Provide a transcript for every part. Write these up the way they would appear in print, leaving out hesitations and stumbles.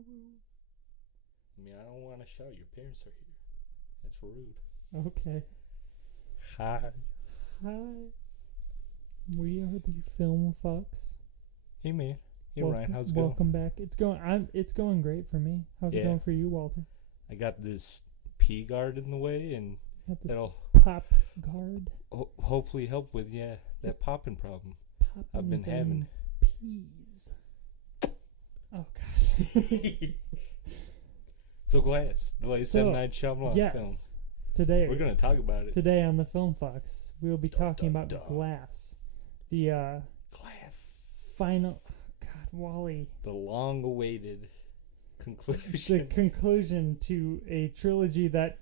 I mean, I don't want to shout. Your parents are here. That's rude. Okay. Hi. Hi. We are the Film Fuks. Hey, man. Hey, Ryan. How's it going? Welcome back. It's going great for me. How's it going for you, Walter? I got this pee guard in the way, and that'll pop guard. Hopefully help with that popping problem I've been having. Peas. Oh God. So Glass, the latest M.Knight Shyamalan film. Today we're going to talk about it. Today on the Film Fuks, we'll be talking about Glass. The Glass. Final. God, Wally. The long-awaited conclusion. The conclusion to a trilogy that,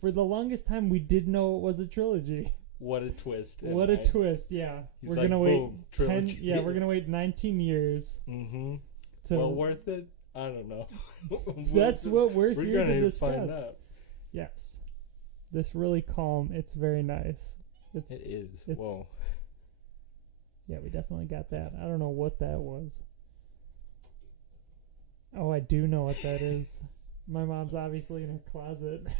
for the longest time, we didn't know it was a trilogy. What a twist! What a twist! Yeah, we're gonna wait 10. Yeah, we're gonna wait 19 years. Mm-hmm. Well worth it. I don't know. That's what we're here to discuss. Find out. Yes, this really calm. It's very nice. It is. Whoa. Yeah, we definitely got that. I don't know what that was. Oh, I do know what that is. My mom's obviously in her closet.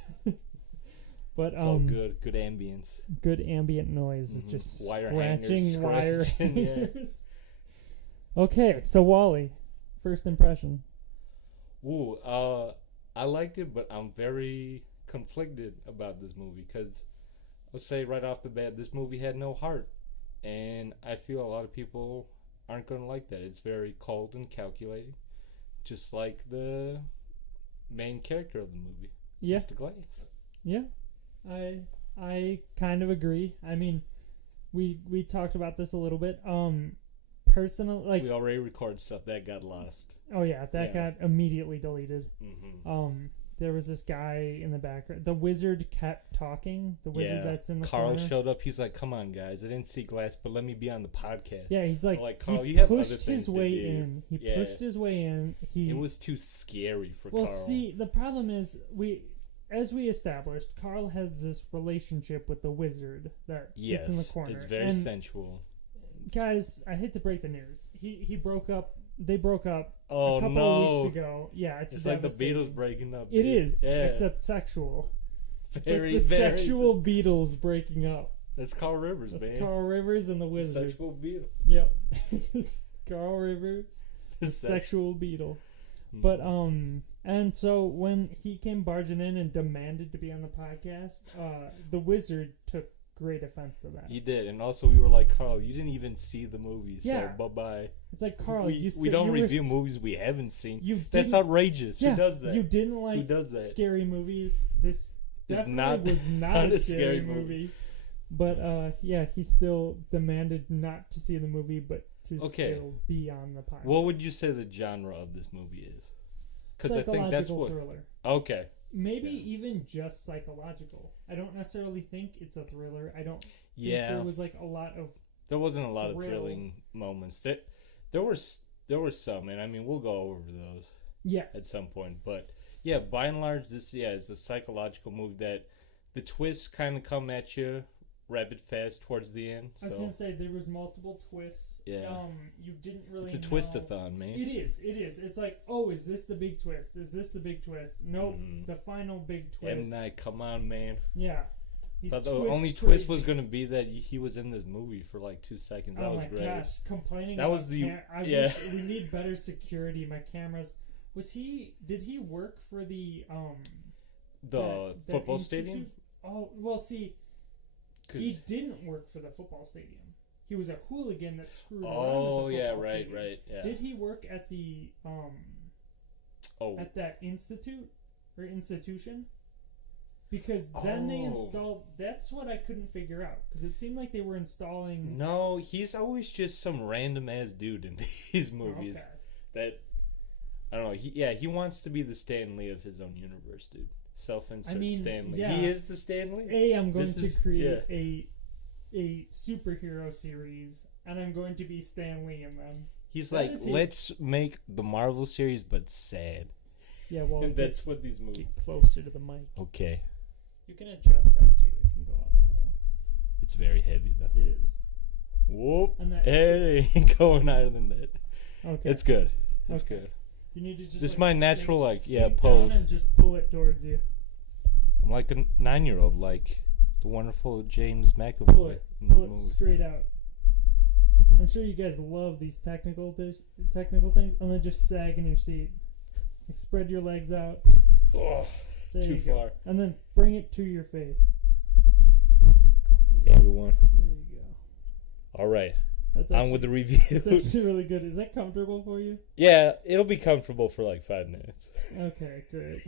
But it's all good. Good ambience. Good ambient noise is just wire scratching wire hangers. Yeah. Okay, so Wally, first impression. Ooh, I liked it, but I'm very conflicted about this movie because I'll say right off the bat, this movie had no heart, and I feel a lot of people aren't going to like that. It's very cold and calculating, just like the main character of the movie. Yeah. Mr. Glass. Yeah. I kind of agree. I mean, we talked about this a little bit. Personally, like, we already recorded stuff that got lost. Oh yeah, that got immediately deleted. Mm-hmm. There was this guy in the background. The wizard kept talking. The wizard that's in the Carl corner. showed up. He's like, "Come on, guys! I didn't see Glass, but let me be on the podcast." Yeah, he's like, Carl, he you have pushed other things his way in. He pushed his way in. It was too scary for Carl. Well, see, the problem is as we established, Carl has this relationship with the wizard that sits in the corner. It's very sensual. Guys, I hate to break the news. He broke up. They broke up a couple of weeks ago. Yeah, it's like the Beatles breaking up. It is, except sexual. Very, it's like the sexual Beatles breaking up. That's Carl Rivers, That's Carl Rivers and the Wizard. The sexual Beatle. Yep. Carl Rivers, the sexual Beatle. But and so when he came barging in and demanded to be on the podcast, the Wizard took great offense to that. He did, and also we were like, Carl, you didn't even see the movie, so bye-bye. It's like, Carl, we don't review movies we haven't seen. That's outrageous. Yeah, who does that? You didn't like who does that? Scary movies. This definitely was not a scary movie. But he still demanded not to see the movie, but to still be on the podcast. What would you say the genre of this movie is? Because I think that's what thriller. Okay. Maybe even just psychological. I don't necessarily think it's a thriller. I don't think there was like a lot of There wasn't a lot of thrilling moments. There were some, and I mean we'll go over those at some point. But yeah, by and large this is a psychological movie that the twists kind of come at you rapid fast towards the end. I was gonna say there was multiple twists. Yeah. You didn't really It's a twist-a-thon, man. It is. It's like, oh, is this the big twist? Is this the big twist? Nope. The final big twist. M.Knight, come on, man. Yeah. But the only twist was going to be that he was in this movie for like 2 seconds. That was great. Oh my gosh, complaining that was the I wish we need better security. My cameras. Did he work for the football stadium? Oh, well, see, he didn't work for the football stadium. He was a hooligan that screwed around with the football stadium. Right. Yeah. Did he work at the at that institution? Because then they installed. That's what I couldn't figure out. Because it seemed like they were installing. No, he's always just some random ass dude in these movies. That I don't know. He wants to be the Stan Lee of his own universe, dude. Self-insert Stan Lee. He is the Stan Lee. I'm going to create a superhero series, and I'm going to be Stan Lee in them. He's like, let's make the Marvel series, but sad. Yeah, well, and that's what these movies. Get closer to the mic. Okay. You can adjust that too. It can go up a little. It's very heavy though. It is. Whoop! Hey, going higher than that. Okay. It's good. It's good. You need to just. This like, is my natural sink pose. down and just pull it towards you. I'm like a 9-year-old, like the wonderful James McAvoy Pull it in the movie. straight out. I'm sure you guys love these technical things, and then just sag in your seat. Like spread your legs out. Oh, too far. And then bring it to your face. Hey, everyone. There you go. All right. That's on with the review. It's actually really good. Is that comfortable for you? Yeah, it'll be comfortable for like 5 minutes. Okay, great.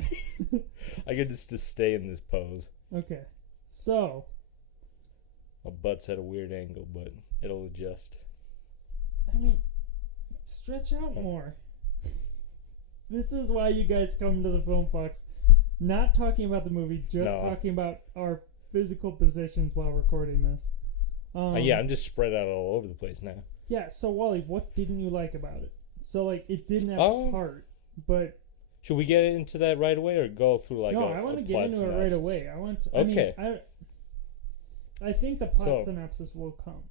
I get just to stay in this pose. Okay, so My butt's at a weird angle, but it'll adjust. I mean, stretch out more. This is why you guys come to the Film Fuks. Not talking about the movie, just talking about our physical positions while recording this. Yeah, I'm just spread out all over the place now. Yeah, so Wally, what didn't you like about it? So, like, it didn't have heart, but... Should we get into that right away or go through, like, I want to get into it right away. Okay. I think the plot synopsis will come.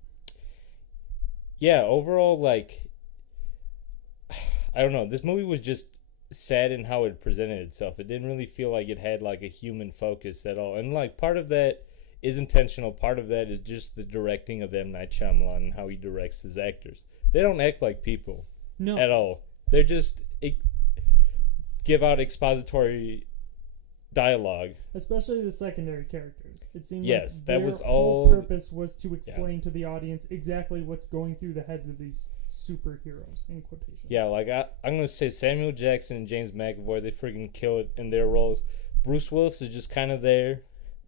Yeah, overall, like... I don't know. This movie was just sad in how it presented itself. It didn't really feel like it had, like, a human focus at all. And, like, part of that is intentional. Part of that is just the directing of M. Night Shyamalan and how he directs his actors. They don't act like people at all. They're just give out expository dialogue. Especially the secondary characters. It seemed like their whole purpose was to explain to the audience exactly what's going through the heads of these superheroes, in quotations. Yeah, like I'm going to say Samuel Jackson and James McAvoy, they freaking kill it in their roles. Bruce Willis is just kind of there.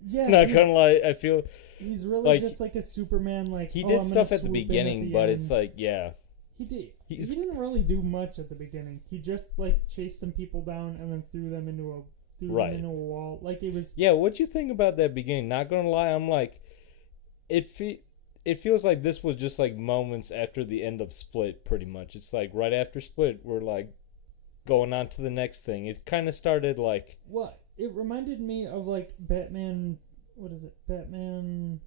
Yeah, not gonna lie, I feel he's really just like a Superman. Like he did stuff at the beginning, but it's like he did. He didn't really do much at the beginning. He just like chased some people down and then threw them into a wall. Like it was. Yeah, what'd you think about that beginning? Not gonna lie, I'm like, it feels like this was just like moments after the end of Split. Pretty much, it's like right after Split, we're like going on to the next thing. It kind of started like what. It reminded me of, like, Batman... What is it? Batman...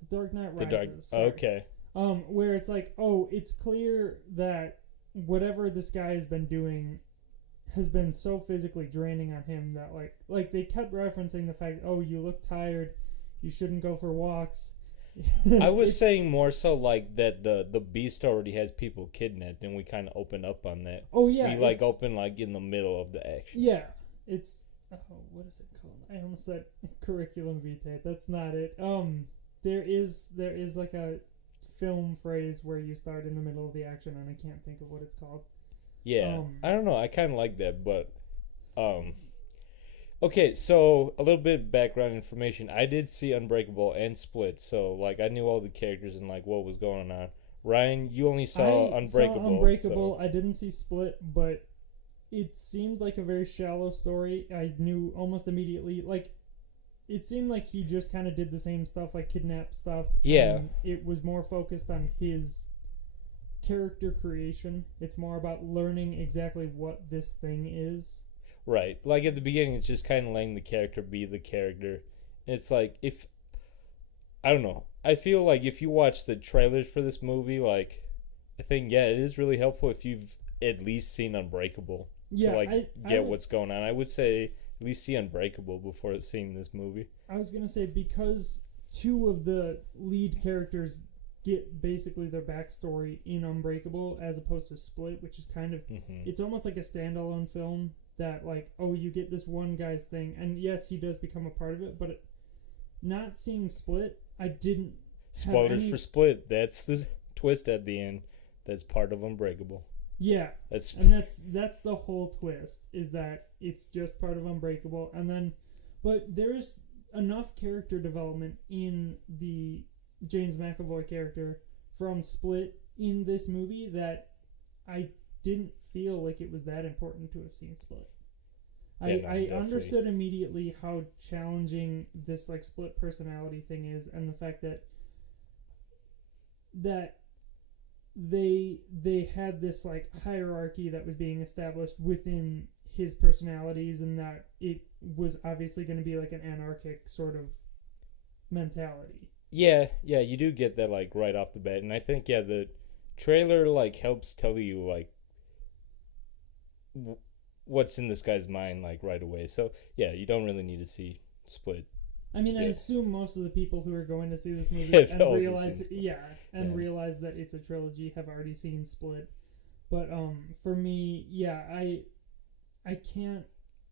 The Dark Knight Rises. Okay. Where it's like, it's clear that whatever this guy has been doing has been so physically draining on him that, like they kept referencing the fact, you look tired, you shouldn't go for walks. I was saying more so, like, that the Beast already has people kidnapped, and we kind of open up on that. Oh, yeah. We, open, in the middle of the action. Yeah. It's... what is it called? I almost said curriculum vitae. That's not it. There is like a film phrase where you start in the middle of the action, and I can't think of what it's called. Yeah, I don't know. I kind of like that, but okay. So a little bit of background information. I did see Unbreakable and Split, so like I knew all the characters and like what was going on. Ryan, you only saw Unbreakable. I didn't see Split, but it seemed like a very shallow story. I knew almost immediately, like, it seemed like he just kind of did the same stuff, like kidnap stuff. Yeah. It was more focused on his character creation. It's more about learning exactly what this thing is. Right. Like, at the beginning, it's just kind of letting the character be the character. It's like, I don't know. I feel like if you watch the trailers for this movie, like, I think, it is really helpful if you've at least seen Unbreakable. Yeah, to get what's going on. I would say at least see Unbreakable before seeing this movie. I was gonna say because 2 of the lead characters get basically their backstory in Unbreakable as opposed to Split, which is kind of it's almost like a standalone film that like you get this one guy's thing, and yes, he does become a part of it, but not seeing Split, I didn't. Spoilers for Split. That's the twist at the end. That's part of Unbreakable. Yeah, that's the whole twist, is that it's just part of Unbreakable, and then, but there's enough character development in the James McAvoy character from Split in this movie that I didn't feel like it was that important to have seen Split. I understood immediately how challenging this like split personality thing is, and the fact that they had this like hierarchy that was being established within his personalities, and that it was obviously going to be like an anarchic sort of mentality. Yeah, you do get that like right off the bat, and I think the trailer like helps tell you like what's in this guy's mind like right away. So yeah, you don't really need to see Split. I mean, I assume most of the people who are going to see this movie and realize that it's a trilogy have already seen Split. But for me, I can't.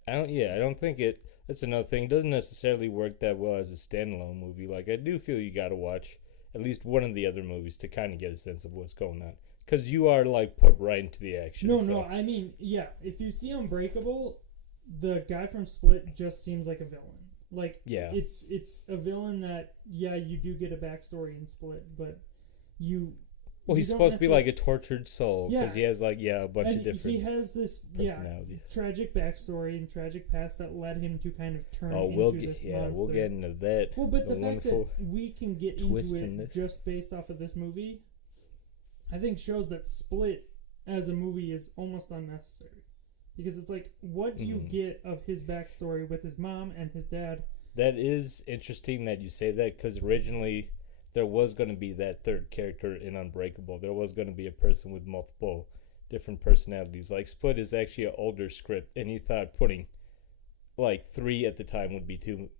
I don't think it. That's another thing. It doesn't necessarily work that well as a standalone movie. Like I do feel you got to watch at least one of the other movies to kind of get a sense of what's going on. Because you are like put right into the action. No. I mean, if you see Unbreakable, the guy from Split just seems like a villain. Like, it's a villain that, you do get a backstory in Split, but you... Well, he's supposed to be like a tortured soul, because he has, like, a bunch of different he has this, tragic backstory and tragic past that led him to kind of turn into this monster. We'll get into that. Well, but the fact that we can get into it just based off of this movie, I think shows that Split as a movie is almost unnecessary. Because it's like, what you get of his backstory with his mom and his dad. That is interesting that you say that, because originally there was going to be that third character in Unbreakable. There was going to be a person with multiple different personalities. Like, Split is actually an older script, and he thought putting, like, 3 at the time would be too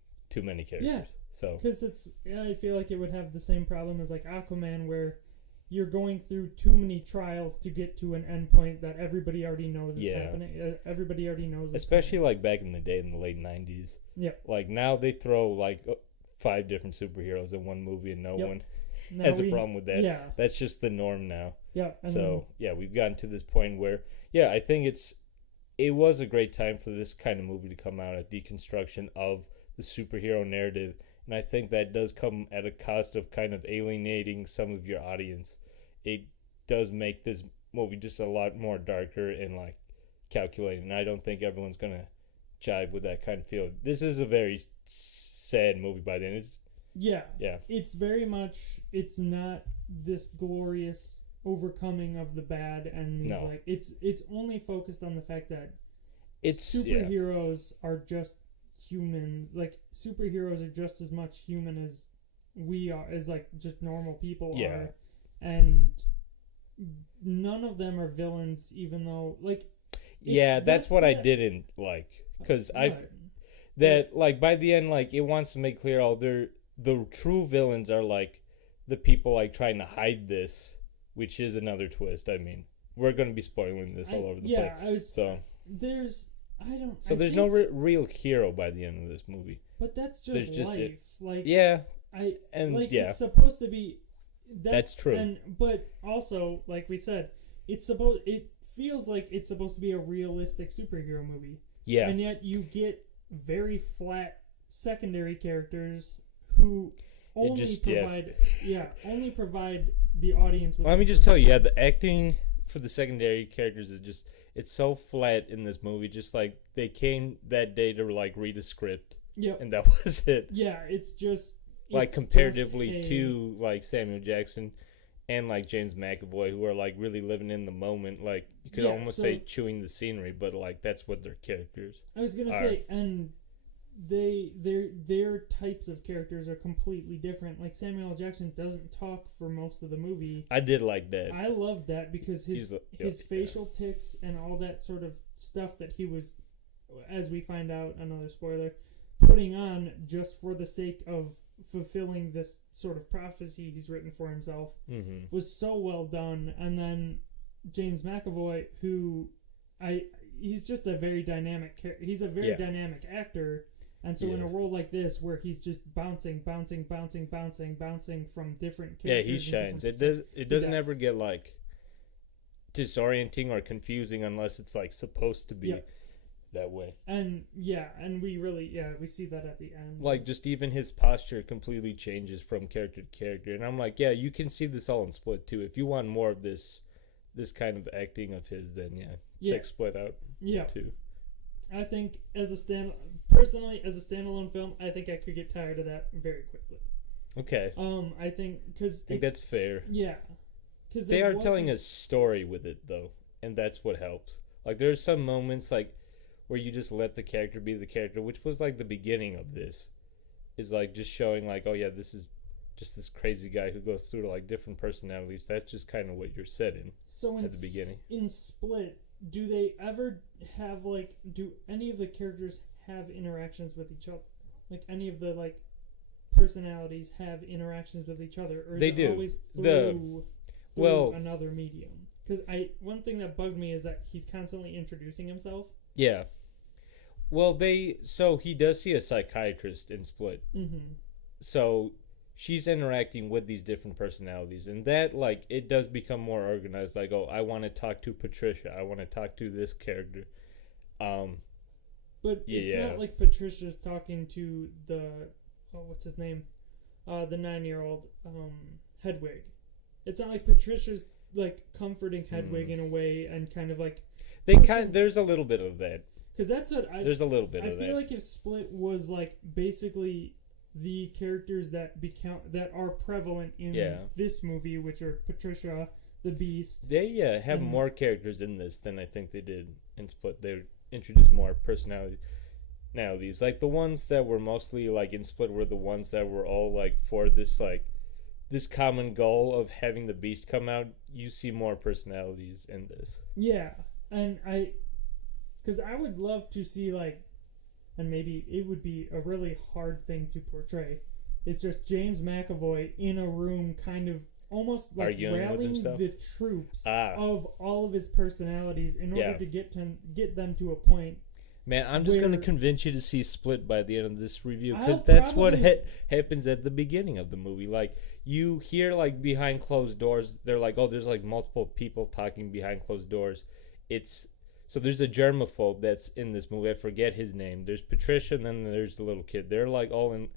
many characters. Yeah, so because I feel like it would have the same problem as, like, Aquaman, where you're going through too many trials to get to an endpoint that everybody already knows is happening. Everybody already knows. Especially like back in the day in the late 90s. Yeah. Like now they throw like 5 different superheroes in one movie and no one has a problem with that. Yeah. That's just the norm now. Yeah. So we've gotten to this point where I think it was a great time for this kind of movie to come out, a deconstruction of the superhero narrative. And I think that does come at a cost of kind of alienating some of your audience. It does make this movie just a lot more darker and like calculating. And I don't think everyone's going to jive with that kind of feel. This is a very sad movie by then. It's very much, it's not this glorious overcoming of the bad and these like it's only focused on the fact that superheroes are just human. Like, superheroes are just as much human as we are, as like just normal people are, and none of them are villains, even though like that's what I didn't like, because like by the end, like, it wants to make clear the true villains are like the people like trying to hide this, which is another twist. I mean, we're going to be spoiling this all over the place. There's no real hero by the end of this movie. But that's just life. It's supposed to be. That's true. But also, like we said, it feels like it's supposed to be a realistic superhero movie. Yeah. And yet you get very flat secondary characters who only provide the audience with. Let me just tell you, the acting for the secondary characters is just, it's so flat in this movie. Just like they came that day to like read a script. Yeah. And that was it. Yeah, it's just like comparatively to like Samuel Jackson and like James McAvoy, who are like really living in the moment. Like, you could almost say chewing the scenery, but like that's what their characters I was gonna say, and their types of characters are completely different. Like, Samuel L. Jackson doesn't talk for most of the movie. I did like that. I loved that because his facial tics and all that sort of stuff that he was, as we find out, another spoiler, putting on just for the sake of fulfilling this sort of prophecy he's written for himself, was so well done. And then James McAvoy, who he's just a very dynamic dynamic actor. And so in a role like this, where he's just bouncing from different characters, he shines. It doesn't ever get like disorienting or confusing unless it's like supposed to be that way. And we really we see that at the end. Like, just even his posture completely changes from character to character, and I'm like, you can see this all in Split too. If you want more of this kind of acting of his, then check Split out. Yeah, too. I think as a standalone film, I think I could get tired of that very quickly. Okay. I think that's fair. Yeah, because they are telling a story with it though, and that's what helps. Like, there's some moments like where you just let the character be the character, which was like the beginning of this, is like just showing like, this is just this crazy guy who goes through like different personalities. That's just kind of what you're setting at the beginning. In Split, do they ever have like? Do any of the characters have interactions with each other? Like any of the like personalities have interactions with each other, or is They it do. always through Well, another medium? Because one thing that bugged me is that he's constantly introducing himself. yeah. Well, so he does see a psychiatrist in Split. Mm-hmm. So she's interacting with these different personalities, and that like it does become more organized. Like, oh, I want to talk to Patricia. I want to talk to this character. But Yeah. it's not like Patricia's talking to the what's his name, the 9-year-old Hedwig. It's not like Patricia's like comforting Hedwig in a way and kind of like there's a little bit of that. Because that's what there's a little bit of that. I feel like if Split was like basically the characters that are prevalent in this movie, which are Patricia, the Beast. They have more characters in this than I think they did in Split. They introduced more personalities. Like the ones that were mostly like in Split were the ones that were all like for this common goal of having the Beast come out. You see more personalities in this. Yeah, and because I would love to see like, and maybe it would be a really hard thing to portray. It's just James McAvoy in a room, kind of almost like rallying the troops of all of his personalities in order to get them to a point. Man, I'm just going to convince you to see Split by the end of this review, because that's what happens at the beginning of the movie. Like, you hear, like, behind closed doors, they're like, oh, there's, like, multiple people talking behind closed doors. So there's a germaphobe that's in this movie. I forget his name. There's Patricia, and then there's the little kid. They're, like, all in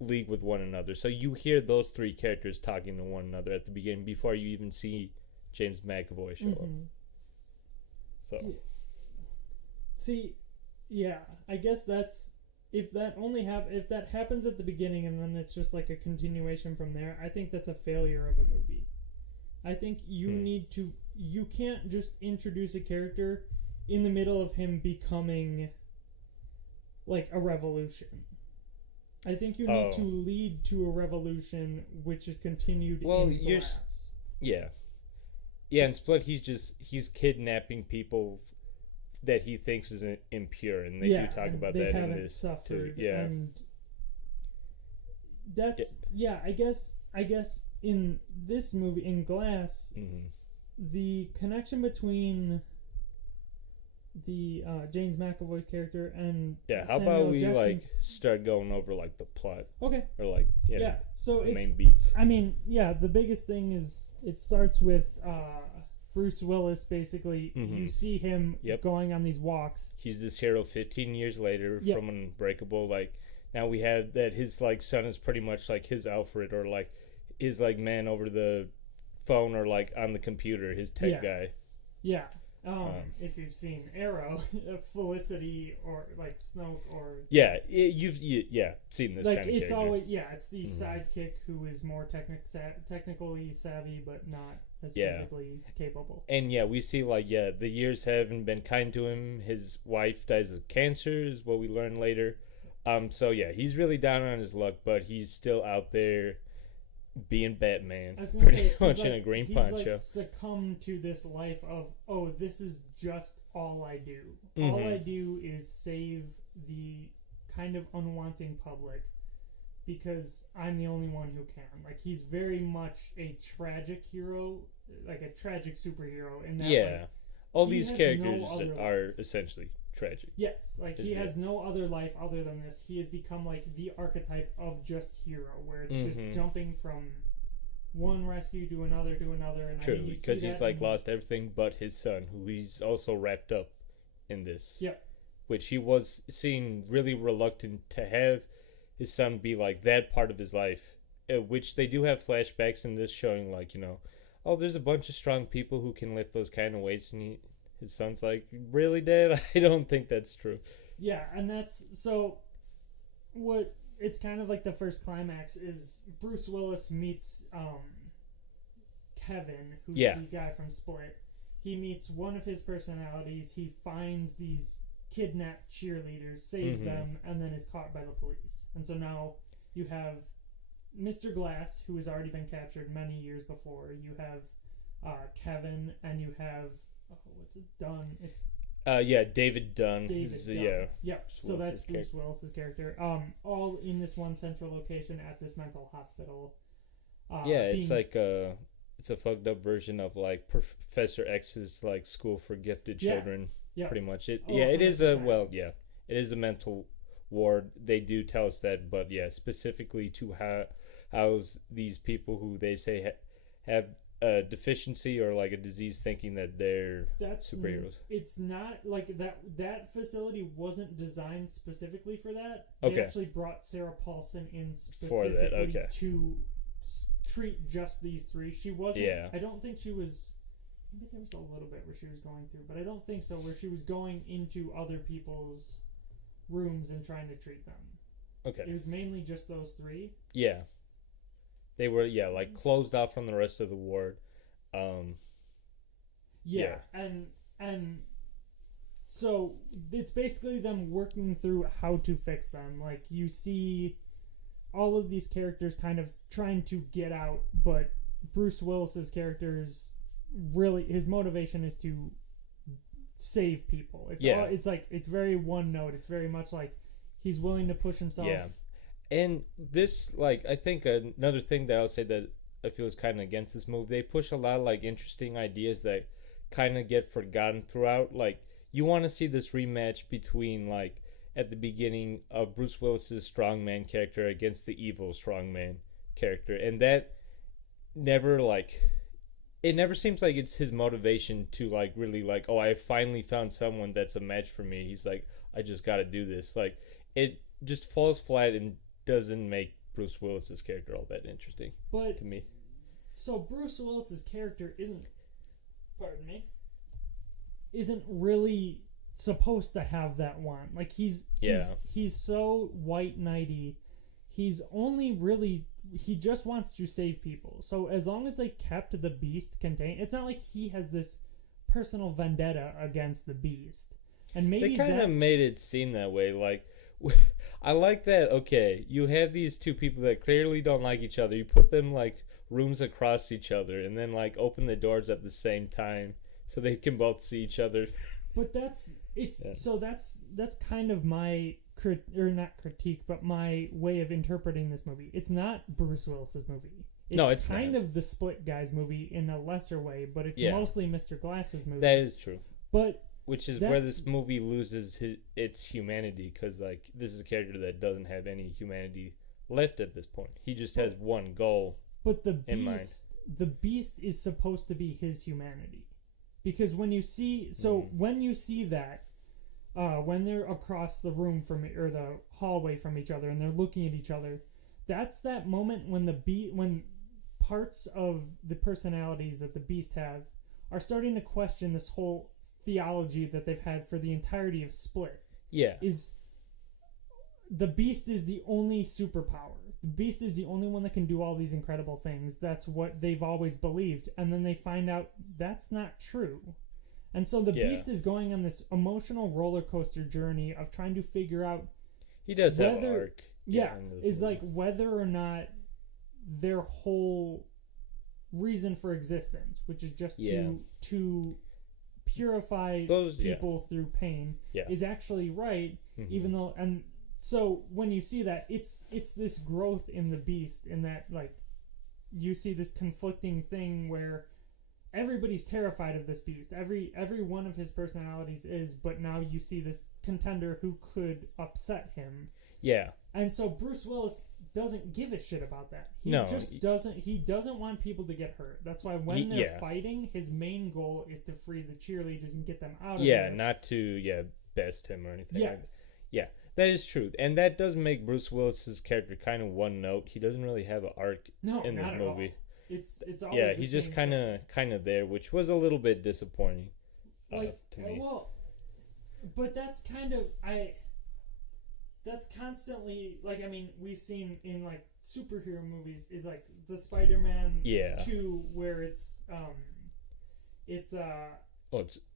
league with one another. So you hear those three characters talking to one another at the beginning before you even see James McAvoy show up. So. See... Yeah, I guess that's if that happens at the beginning and then it's just like a continuation from there. I think that's a failure of a movie. I think you can't just introduce a character in the middle of him becoming like a revolution. I think you need to lead to a revolution which is continued in Glass. Yeah, in Split he's kidnapping people that he thinks is impure, and they do talk about that in this suffered, too. Yeah, and that's I guess in this movie, in Glass, the connection between the James McAvoy's character and how Samuel about we Jackson, like start going over like the plot? Okay. Or like so the it's main beats. I mean, the biggest thing is it starts with Bruce Willis, basically. You see him going on these walks. He's this hero 15 years later from Unbreakable. Like, now we have that his, like, son is pretty much, like, his Alfred, or, like, his, like, man over the phone or, like, on the computer, his tech guy. Yeah. If you've seen Arrow, Felicity, or, like, Snoke, or... Yeah, you've seen this like, kind of it's character. Always, it's the sidekick who is more technically savvy, but not as physically capable. And we see the years haven't been kind to him. His wife dies of cancer is what we learn later. So he's really down on his luck, but he's still out there being Batman, pretty much in a green poncho. He's like succumbed to this life of, this is just all I do. All I do is save the kind of unwanting public because I'm the only one who can. Like, he's very much a tragic hero, like a tragic superhero. In that, all these characters are essentially tragic. Yes, like he has no other life other than this. He has become like the archetype of just hero, where it's just jumping from one rescue to another. And true, because he's like lost everything but his son, who he's also wrapped up in this. Yeah, which he was seen really reluctant to have his son be like that part of his life, which they do have flashbacks in this showing, like, there's a bunch of strong people who can lift those kind of weights, and his son's like, really, Dad? I don't think that's true. Yeah, and that's so what it's kind of like the first climax is Bruce Willis meets Kevin, who's the guy from Split. He meets one of his personalities. He finds these kidnapped cheerleaders, saves them, and then is caught by the police. And so now you have Mr. Glass, who has already been captured many years before. You have Kevin, and you have what's it? Dunn. It's David Dunn. David Dunn. Yeah. Yep. So that's Bruce Willis's character. All in this one central location at this mental hospital. It's like it's a fucked up version of like Professor X's like school for gifted children. Yeah. Pretty much. It is it is a mental ward. They do tell us that, but specifically to house these people who they say have a deficiency or like a disease, thinking that they're superheroes. It's not like that facility wasn't designed specifically for that. They actually brought Sarah Paulson in specifically to treat just these three. She wasn't. I don't think she was. Maybe there was a little bit where she was going through, but I don't think so. Where she was going into other people's rooms and trying to treat them. Okay. It was mainly just those three. Yeah. They were like closed off from the rest of the ward. And so it's basically them working through how to fix them. Like you see all of these characters kind of trying to get out, but Bruce Willis's character's really his motivation is to save people. It's very one note. It's very much like he's willing to push himself. Yeah. And this, like, I think another thing that I'll say that I feel is kind of against this movie, they push a lot of like interesting ideas that kind of get forgotten throughout. Like, you want to see this rematch between like at the beginning of Bruce Willis's strongman character against the evil strongman character, and that never it never seems like it's his motivation to like really like, oh, I finally found someone that's a match for me. He's like, I just got to do this. Like, it just falls flat and doesn't make Bruce Willis's character all that interesting to me. So Bruce Willis's character isn't really supposed to have that one. Like he's so white knighty. He's only really, he just wants to save people. So as long as they kept the Beast contained, it's not like he has this personal vendetta against the Beast. And maybe they kind of made it seem that way. Like, I like that. Okay, you have these two people that clearly don't like each other. You put them like rooms across each other, and then like open the doors at the same time so they can both see each other. But that's kind of my not critique, but my way of interpreting this movie. It's not Bruce Willis's movie. It's kind of the Split Guys movie in a lesser way, but it's mostly Mr. Glass's movie. That is true. But which is where this movie loses its humanity, because like this is a character that doesn't have any humanity left at this point. He just has one goal. But the Beast is supposed to be his humanity, because when you see that. When they're across the room or the hallway from each other and they're looking at each other, that's that moment when when parts of the personalities that the Beast have are starting to question this whole theology that they've had for the entirety of Split. Yeah. The Beast is the only superpower. The Beast is the only one that can do all these incredible things. That's what they've always believed. And then they find out that's not true. And so the Beast is going on this emotional roller coaster journey of trying to figure out. He does have an arc. Is like whether or not their whole reason for existence, which is just to purify people through pain, is actually right. Mm-hmm. Even though, and so when you see that, it's this growth in the Beast, in that like you see this conflicting thing where everybody's terrified of this Beast. Every one of his personalities is, but now you see this contender who could upset him. Yeah. And so Bruce Willis doesn't give a shit about that. He doesn't want people to get hurt. That's why when they're fighting, his main goal is to free the cheerleaders and get them out of there. Yeah, not to best him or anything. Yes. Yeah, that is true. And that does make Bruce Willis's character kind of one note. He doesn't really have an arc in this movie. It's always he's just kind of there, which was a little bit disappointing to me. Well, but that's that's constantly like, I mean, we've seen in like superhero movies is like the Spider-Man 2 where it's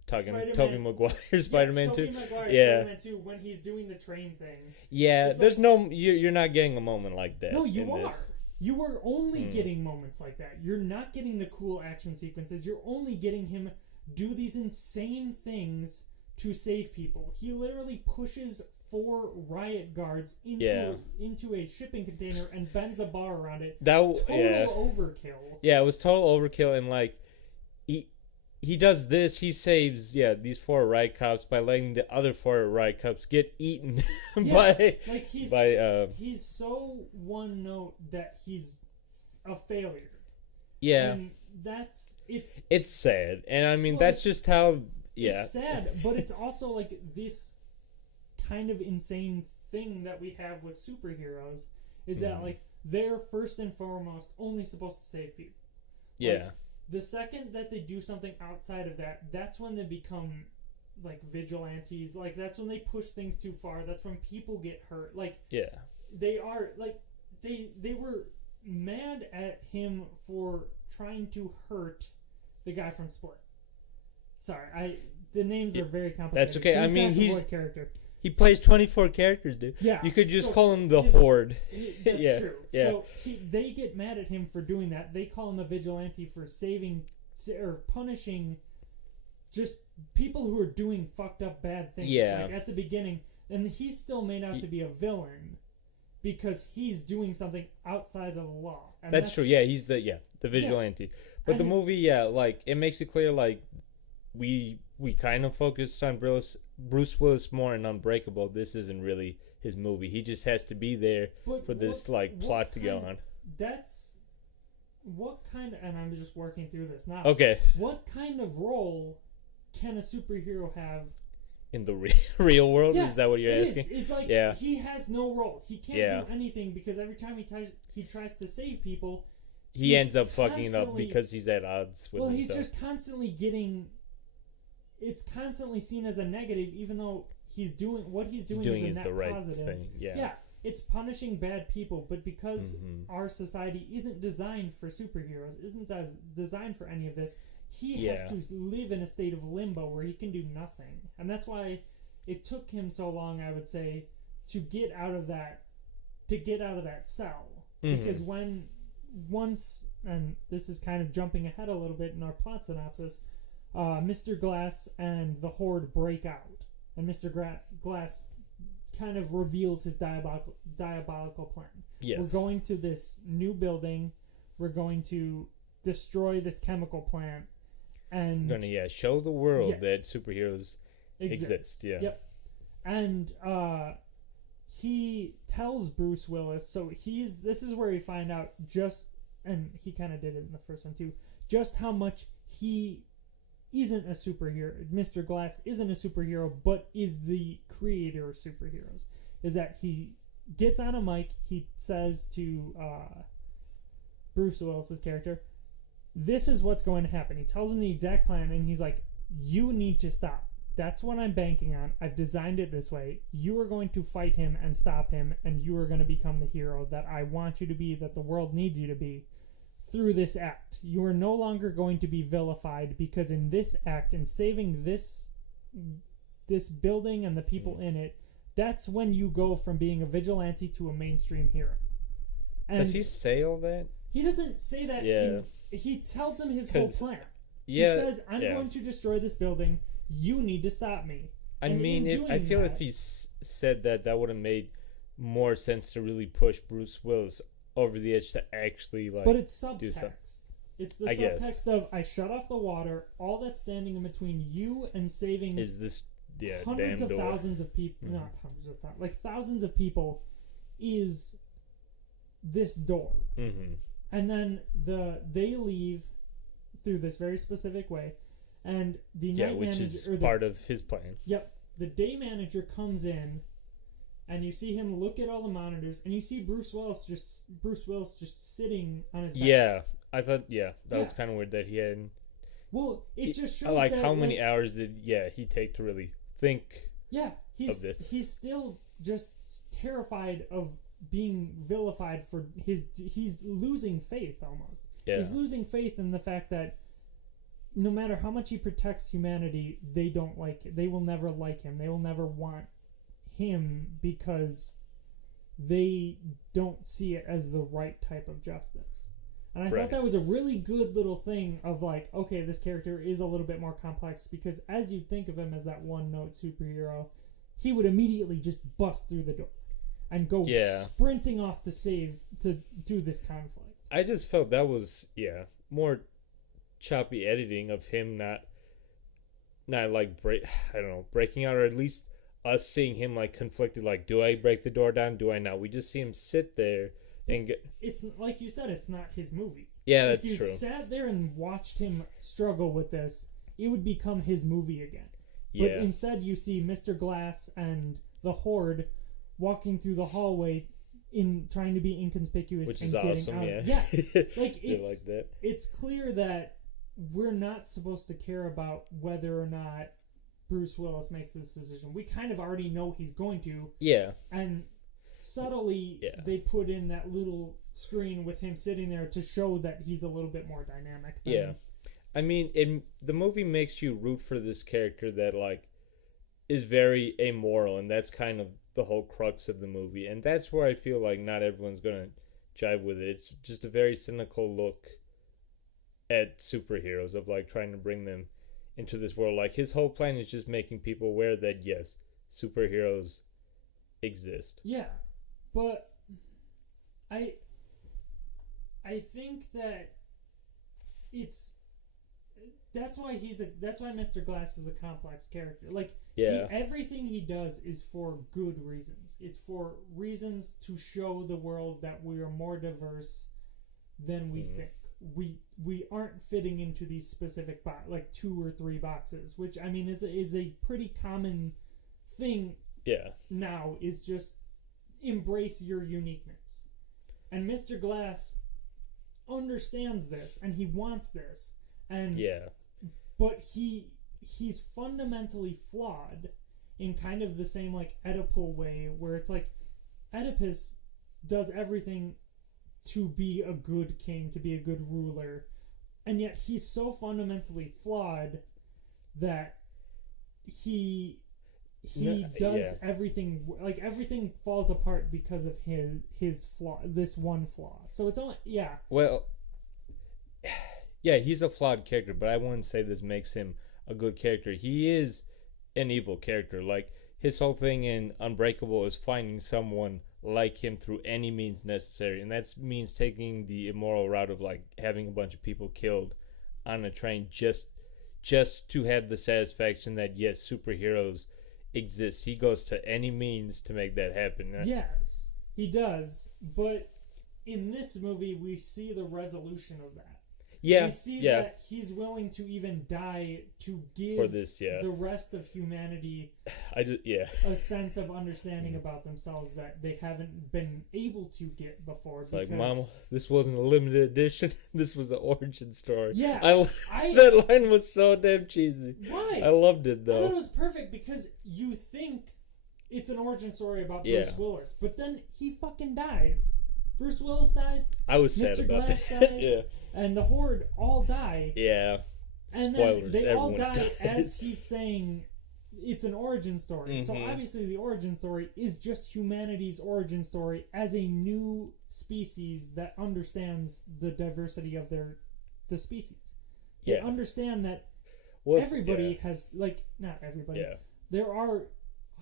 Tobey Maguire Spider-Man 2. Tobey Maguire Spider-Man 2 when he's doing the train thing. Yeah, there's like, you're not getting a moment like that. No, you are. You are only getting moments like that. You're not getting the cool action sequences. You're only getting him do these insane things to save people. He literally pushes 4 riot guards into a shipping container and bends a bar around it. Total overkill. Yeah, it was total overkill, and like he does this. He saves these 4 riot cops by letting the other 4 riot cops get eaten he's so one note that he's a failure. Yeah, and it's sad, and I mean that's just how. Yeah, it's sad, but it's also like this kind of insane thing that we have with superheroes is that like they're first and foremost only supposed to save people. Yeah. Like, the second that they do something outside of that, that's when they become like vigilantes. Like that's when they push things too far. That's when people get hurt. Like they are like they were mad at him for trying to hurt the guy from Split. Sorry, the names are very complicated. That's okay. James I mean, character. He plays 24 characters, dude. Yeah. You could just call him the Horde. That's true. Yeah. So they get mad at him for doing that. They call him a vigilante for saving or punishing just people who are doing fucked up bad things. Yeah. Like at the beginning, and he's still made out to be a villain because he's doing something outside of the law. And that's true. Yeah, he's the vigilante. Yeah. But the movie, like it makes it clear, like we kind of focus on Bruce Willis more in Unbreakable. This isn't really his movie. He just has to be there for this plot to go on. That's what kind of, and I'm just working through this now. Okay. What kind of role can a superhero have in the real world? Yeah, is that what you're asking? It's like he has no role. He can't do anything because every time he tries to save people, he ends up fucking it up because he's at odds with himself. He's just constantly getting. It's constantly seen as a negative, even though he's doing is a net the right positive. Thing. Yeah, it's punishing bad people, but because our society isn't designed for superheroes, isn't designed for any of this, he has to live in a state of limbo where he can do nothing, and that's why it took him so long, I would say, to get out of that cell. Because once, and this is kind of jumping ahead a little bit in our plot synopsis. Mr. Glass and the Horde break out, and Mr. Glass kind of reveals his diabolical plan. Yes. We're going to this new building. We're going to destroy this chemical plant, and we're gonna show the world that superheroes exist. Yeah. Yep. And he tells Bruce Willis. So this is where we find out and he kind of did it in the first one too. Just how much he isn't a superhero. Mr. Glass isn't a superhero, but is the creator of superheroes. Is that he gets on a mic, he says to Bruce Willis's character, this is what's going to happen. He tells him the exact plan, and he's like, you need to stop. That's what I'm banking on. I've designed it this way. You are going to fight him and stop him, and you are going to become the hero that I want you to be, that the world needs you to be. Through this act, you are no longer going to be vilified, because in this act, in saving this building and the people in it, that's when you go from being a vigilante to a mainstream hero. And does he say all that? He doesn't say that. Yeah. He tells him his whole plan. Yeah. He says, I'm going to destroy this building. You need to stop me. I mean, if he said that would have made more sense to really push Bruce Willis over the edge to actually but it's subtext. Do something. It's the subtext of I shut off the water. All that's standing in between you and saving is this hundreds of door. Thousands of people, not hundreds of thousands, like thousands of people, is this door. And then they leave through this very specific way, and the night which manager, is part of his plan. Yep, the day manager comes in. And you see him look at all the monitors, and you see Bruce Willis just sitting on his back. Yeah, I thought that was kind of weird that he had. Well, it just shows like that, how many hours did he take to really think? Yeah, he's still just terrified of being vilified for he's losing faith almost. Yeah. He's losing faith in the fact that no matter how much he protects humanity, they don't like it. They will never like him. They will never want him because they don't see it as the right type of justice. And I thought that was a really good little thing of like, okay, this character is a little bit more complex because as you think of him as that one-note superhero, he would immediately just bust through the door and go sprinting off to do this conflict. I just felt that was more choppy editing of him not like breaking out, or at least us seeing him like conflicted, like, do I break the door down, do I not? We just see him sit there and it's like you said, it's not his movie. Yeah, that's true. If you sat there and watched him struggle with this, it would become his movie again. But instead you see Mr. Glass and the Horde walking through the hallway in trying to be inconspicuous, which and is getting awesome. out. Yeah, like it's like that. It's clear that we're not supposed to care about whether or not Bruce Willis makes this decision. We kind of already know he's going to. Yeah. And subtly, they put in that little screen with him sitting there to show that he's a little bit more dynamic. I mean, the movie makes you root for this character that, like, is very amoral, and that's kind of the whole crux of the movie. And that's where I feel like not everyone's going to jive with it. It's just a very cynical look at superheroes, of, like, trying to bring them into this world. Like, his whole plan is just making people aware that, yes, superheroes exist. Yeah, but I think that that's why Mr. Glass is a complex character. Like, everything he does is for good reasons. It's for reasons to show the world that we are more diverse than we think. We aren't fitting into these specific 2 or 3 boxes, which I mean is a pretty common thing. Now is just embrace your uniqueness, and Mr. Glass understands this and he wants this, and but he's fundamentally flawed in kind of the same like Oedipal way, where it's like Oedipus does everything to be a good king, to be a good ruler, and yet he's so fundamentally flawed that he does everything, like everything falls apart because of his flaw, this one flaw. So it's only he's a flawed character, but I wouldn't say this makes him a good character. He is an evil character. Like, his whole thing in Unbreakable is finding someone like him through any means necessary, and that means taking the immoral route of like having a bunch of people killed on a train just to have the satisfaction that yes, superheroes exist. He goes to any means to make that happen. Yes, he does, but in this movie we see the resolution of that. We see that he's willing to even die to give for this, the rest of humanity a sense of understanding about themselves that they haven't been able to get before. It's like, Mama, this wasn't a limited edition. This was an origin story. Yeah. That line was so damn cheesy. Why? I loved it, though. I thought it was perfect because you think it's an origin story about Bruce Willis, but then he fucking dies. Bruce Willis dies. I was sad about Glass that. Dies, and the Horde all die. Yeah. And spoilers. Then they all die dies. as he's saying it's an origin story. Mm-hmm. So obviously the origin story is just humanity's origin story as a new species that understands the diversity of the species. They understand that everybody has, like, not everybody. Yeah. There are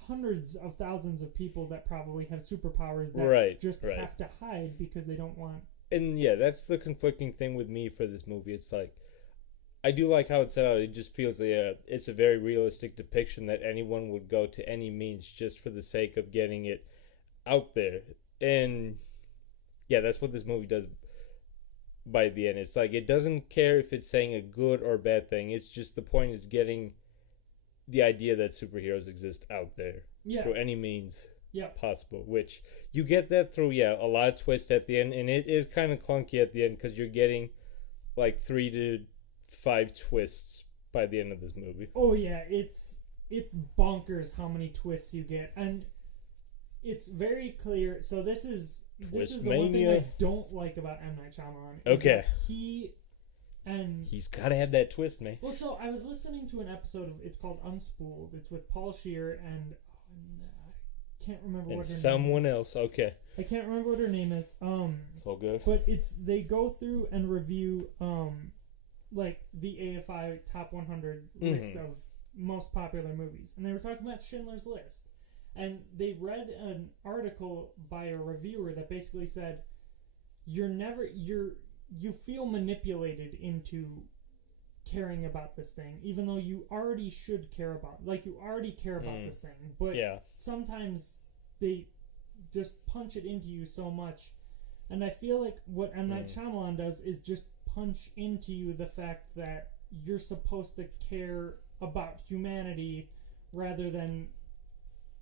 hundreds of thousands of people that probably have superpowers that have to hide because they don't want. And that's the conflicting thing with me for this movie. It's like, I do like how it's set out. It just feels like it's a very realistic depiction that anyone would go to any means just for the sake of getting it out there. And that's what this movie does by the end. It's like, it doesn't care if it's saying a good or bad thing. It's just the point is getting the idea that superheroes exist out there through any means possible, which you get that through a lot of twists at the end, and it is kind of clunky at the end because you're getting like 3 to 5 twists by the end of this movie. Oh yeah, it's bonkers how many twists you get, and it's very clear. So this is the one thing I don't like about M. Night Shyamalan. Okay. He's got to have that twist, man. Well, so I was listening to an episode of, it's called Unspooled. It's with Paul Scheer and I can't remember what her name is. Someone else, okay. I can't remember what her name is. So good. But they go through and review like the AFI top 100 list of most popular movies, and they were talking about Schindler's List, and they read an article by a reviewer that basically said you feel manipulated into caring about this thing, even though you already should care about, you already care about this thing, but sometimes they just punch it into you so much. And I feel like what M. Night Shyamalan does is just punch into you the fact that you're supposed to care about humanity rather than,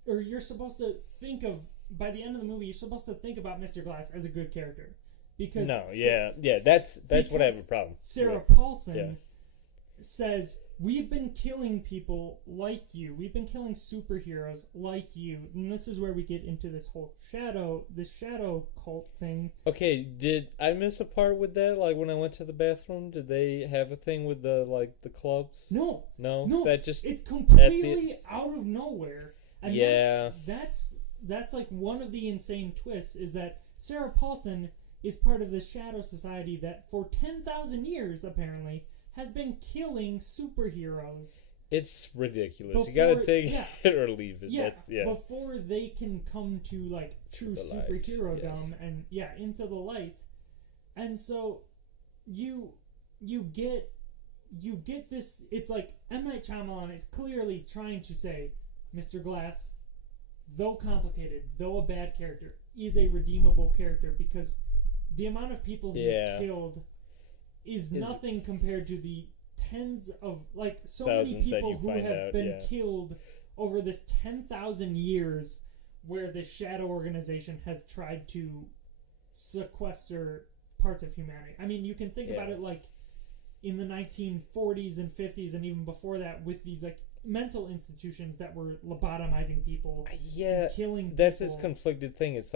or you're supposed to think of, by the end of the movie, you're supposed to think about Mr. Glass as a good character. Because that's what I have a problem. Sarah Paulson says, we've been killing people like you. We've been killing superheroes like you. And this is where we get into this whole shadow cult thing. Okay, did I miss a part with that? Like when I went to the bathroom, did they have a thing with the clubs? No. That just it's completely out of nowhere. And that's like one of the insane twists is that Sarah Paulson is part of the Shadow Society that for 10,000 years apparently has been killing superheroes. It's ridiculous. You gotta take it or leave it. Before they can come to true superhero-dom and into the light. And so you get this. It's like M. Night Shyamalan is clearly trying to say Mr. Glass, though complicated, though a bad character, is a redeemable character because the amount of people he's killed is nothing compared to the tens of so many people who have been killed over this 10,000 years where this shadow organization has tried to sequester parts of humanity. I mean, you can think about it in the 1940s and 50s and even before that with these mental institutions that were lobotomizing people, killing people. That's this conflicted thing. It's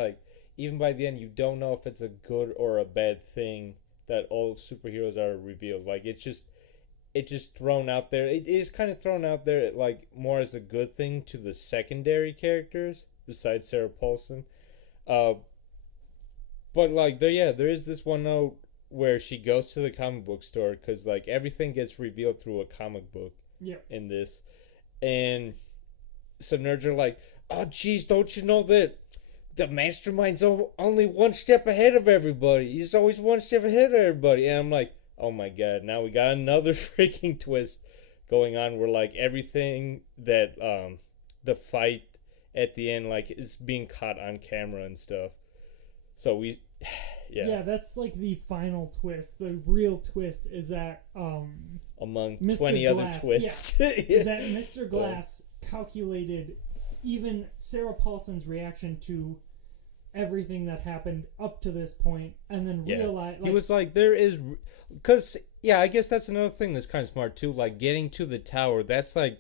even by the end you don't know if it's a good or a bad thing that all superheroes are revealed. It's just thrown out there. It is kind of thrown out there more as a good thing to the secondary characters besides Sarah Paulson. But there is this one note where she goes to the comic book store because everything gets revealed through a comic book in this. And some nerds are like, oh geez, don't you know that the mastermind's only one step ahead of everybody. He's always one step ahead of everybody. And I'm like, oh my god, now we got another freaking twist going on where everything that the fight at the end is being caught on camera and stuff. So we that's the final twist. The real twist is that among Mr. 20 Glass, other twists is that Mr. Glass calculated even Sarah Paulson's reaction to everything that happened up to this point and then realized he was there is because I guess that's another thing that's kind of smart too, getting to the tower. That's a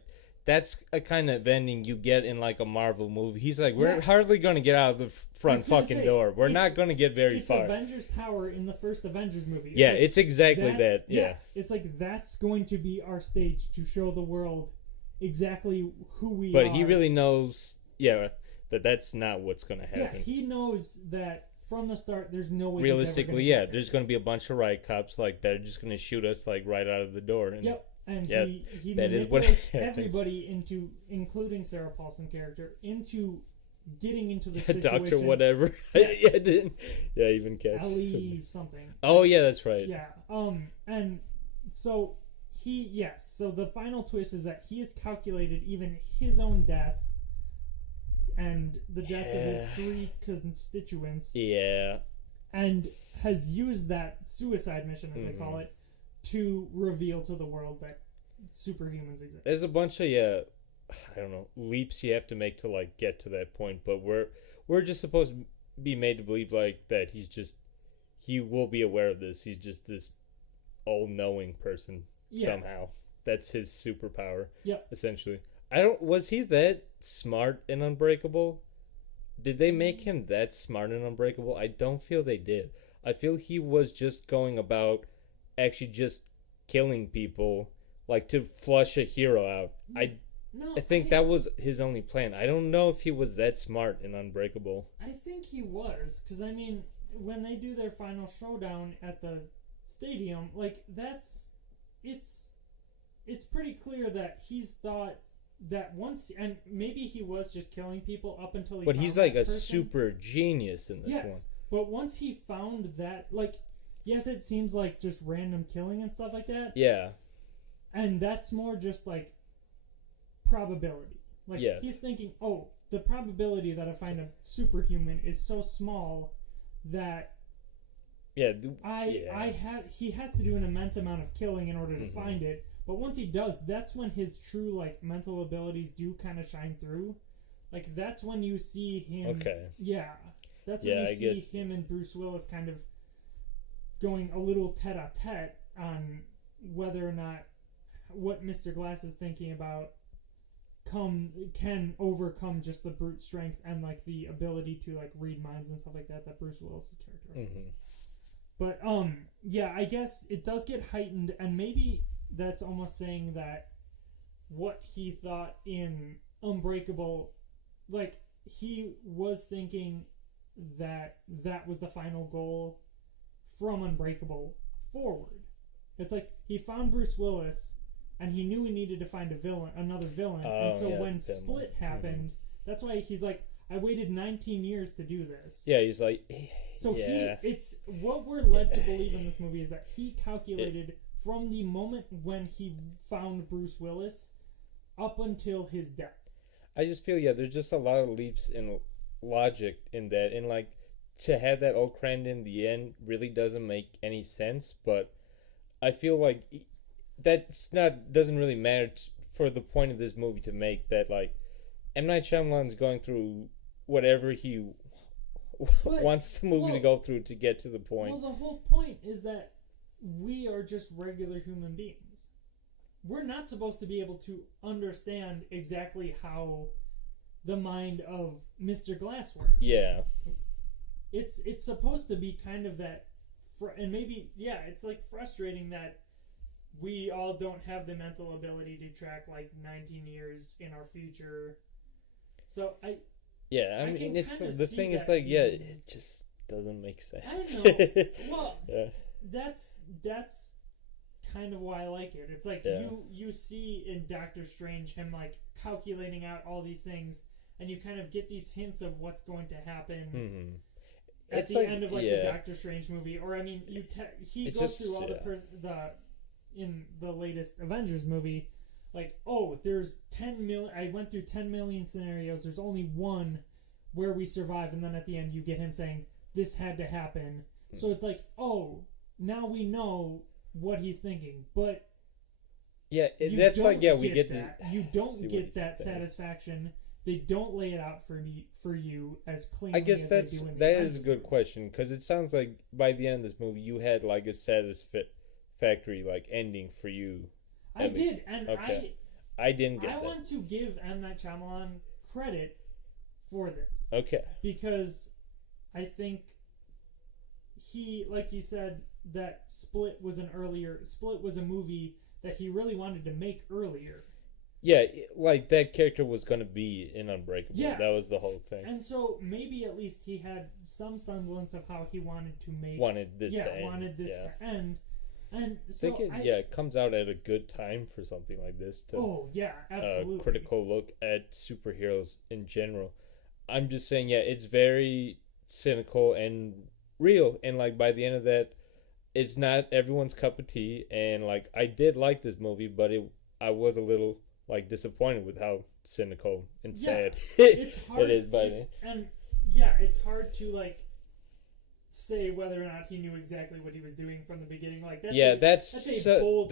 kind of ending you get in a Marvel movie. He's we're hardly gonna get out of the front fucking door. We're not gonna get very far. It's Avengers Tower in the first Avengers movie. It's exactly that. It's that's going to be our stage to show the world exactly who we are. But he really knows that's not what's going to happen. Yeah, he knows that from the start there's no way realistically, there's going to be a bunch of riot cops that are just going to shoot us right out of the door. And and he that is what everybody into, including Sarah Paulson character, into getting into the situation. Doctor whatever. Even catch. Ellie something. Oh yeah, that's right. Yeah. And so so the final twist is that he has calculated even his own death and the death of his 3 constituents. Yeah. And has used that suicide mission, as they call it, to reveal to the world that superhumans exist. There's a bunch of I don't know, leaps you have to make to get to that point, but we're just supposed to be made to believe that he will be aware of this. He's just this all-knowing person somehow. That's his superpower. Essentially. Was he that smart and unbreakable? Did they make him that smart and unbreakable? I don't feel they did. I feel he was just going about actually just killing people, to flush a hero out. No, I think that was his only plan. I don't know if he was that smart in Unbreakable. I think he was, because I mean, when they do their final showdown at the stadium, like it's pretty clear that he's thought that once, and maybe he was just killing people up until he. But found he's like that a person. super genius in this one. Yes, but once he found that, like, yes, it seems like just random killing and stuff like that. Yeah. And that's more just like probability. Like he's thinking, oh, the probability that I find a superhuman is so small that he has to do an immense amount of killing in order to find it. But once he does, that's when his true like mental abilities do kind of shine through. Like that's when you see him. Okay. Yeah, that's when you see him and Bruce Willis kind of going a little tete-a-tete on whether or not what Mr. Glass is thinking about can overcome just the brute strength and like the ability to like read minds and stuff like that Bruce Willis' character has. But yeah, I guess it does get heightened, and maybe that's almost saying that what he thought in Unbreakable, like he was thinking that was the final goal from Unbreakable forward. It's like he found Bruce Willis and he knew he needed to find another villain. And so when Split happened, that's why he's like, I waited 19 years to do this. Yeah, he's like... So it's what we're led to believe in this movie is that he calculated from the moment when he found Bruce Willis up until his death. I just feel, there's just a lot of leaps in logic in that. And, like, to have that all crammed in the end really doesn't make any sense. But I feel like doesn't really matter for the point of this movie to make that, like, M. Night Shyamalan's going through whatever he wants the movie to go through to get to the point. Well, the whole point is that we are just regular human beings. We're not supposed to be able to understand exactly how the mind of Mr. Glass works. Yeah. It's supposed to be kind of that, and maybe, it's like frustrating that we all don't have the mental ability to track like 19 years in our future. So I mean, it's the thing is like, it just doesn't make sense. I know. Well, that's kind of why I like it. It's like you see in Doctor Strange him like calculating out all these things, and you kind of get these hints of what's going to happen at the end of like the Doctor Strange movie. Or I mean, he goes through all the in the latest Avengers movie. Like, oh, there's 10 million. I went through 10 million scenarios. There's only one where we survive, and then at the end you get him saying this had to happen. So it's like, oh, now we know what he's thinking, but that's like we get that. You don't get that satisfaction. They don't lay it out for you as cleanly. I guess that is a good question, because it sounds like by the end of this movie you had like a satisfactory like ending for you. I did, and I didn't get that. I want to give M. Night Shyamalan credit for this. Okay. Because I think he, like you said, that Split was a movie that he really wanted to make earlier. Yeah, like that character was going to be in Unbreakable. Yeah. That was the whole thing. And so maybe at least he had some semblance of how he wanted to make... Wanted this to end. And so I think it comes out at a good time for something like this to absolutely. Critical look at superheroes in general. I'm just saying, it's very cynical and real, and like by the end of that, it's not everyone's cup of tea. And like I did like this movie, but I was a little like disappointed with how cynical and sad it's hard, it is by then. And it's hard to like say whether or not he knew exactly what he was doing from the beginning. Like that's so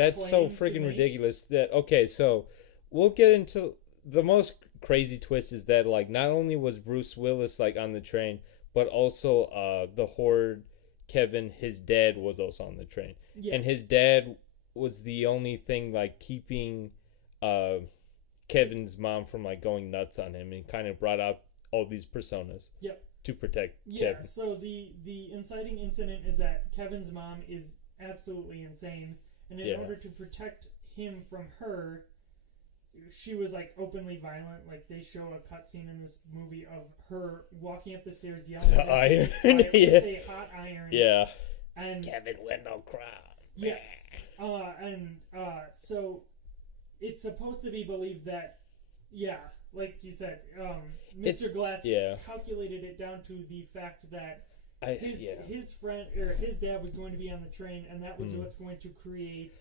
freaking ridiculous. That so we'll get into the most crazy twist is that like not only was Bruce Willis like on the train, but also the Horde Kevin, his dad, was also on the train. Yes. And his dad was the only thing like keeping Kevin's mom from like going nuts on him, and kind of brought out all these personas. Yep. To protect Kevin. So the inciting incident is that Kevin's mom is absolutely insane, and in order to protect him from her, she was like openly violent. Like they show a cutscene in this movie of her walking up the stairs yelling The at iron, with yeah, a hot iron. yeah. And Kevin Wendell Crowd. yes, so it's supposed to be believed that, yeah, like you said, Mr. Glass calculated it down to the fact that his friend or his dad was going to be on the train, and that was what's going to create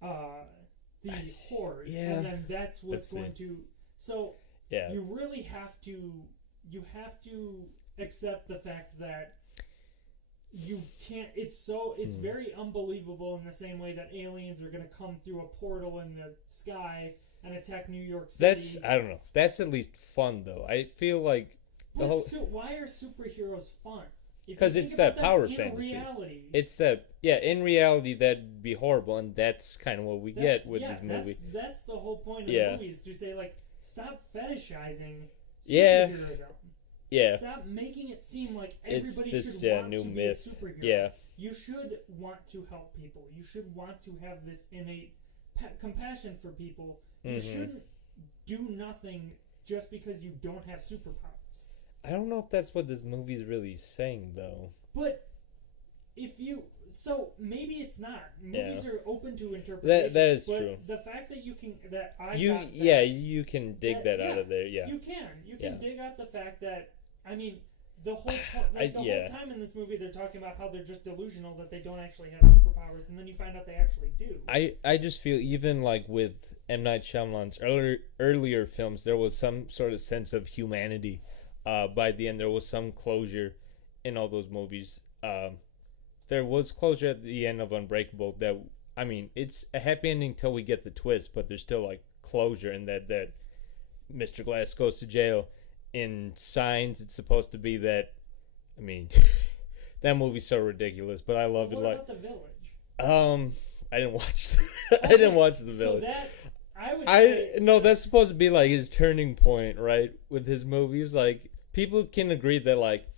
the horde, and then that's what's going to. So you really have to accept the fact that you can't. It's very unbelievable in the same way that aliens are going to come through a portal in the sky and attack New York City. I don't know. That's at least fun though. I feel like why are superheroes fun? Because it's that power fantasy. Reality, it's that in reality that'd be horrible, and that's kind of what we get with this movie. That's the whole point of the movie, is to say like, stop fetishizing superherodom. Stop making it seem like everybody should want to be a superhero. Yeah. You should want to help people. You should want to have this innate compassion for people. You shouldn't do nothing just because you don't have superpowers. I don't know if that's what this movie's really saying, though. But maybe it's not. Movies are open to interpretation. That is true. The fact that you can you can dig that out of there. Yeah, you can dig out the fact that, I mean, the whole whole time in this movie they're talking about how they're just delusional, that they don't actually have superpowers, and then you find out they actually do. I just feel even like with M.Knight Shyamalan's earlier films, there was some sort of sense of humanity. By the end, there was some closure in all those movies. There was closure at the end of Unbreakable. It's a happy ending till we get the twist, but there's still like closure in that Mr. Glass goes to jail. In Signs, it's supposed to be that. I mean, that movie's so ridiculous, but I love it. What like about The Village? I didn't watch. I didn't watch The Village. So that I would say, no, that's supposed to be like his turning point, right? With his movies, like people can agree that like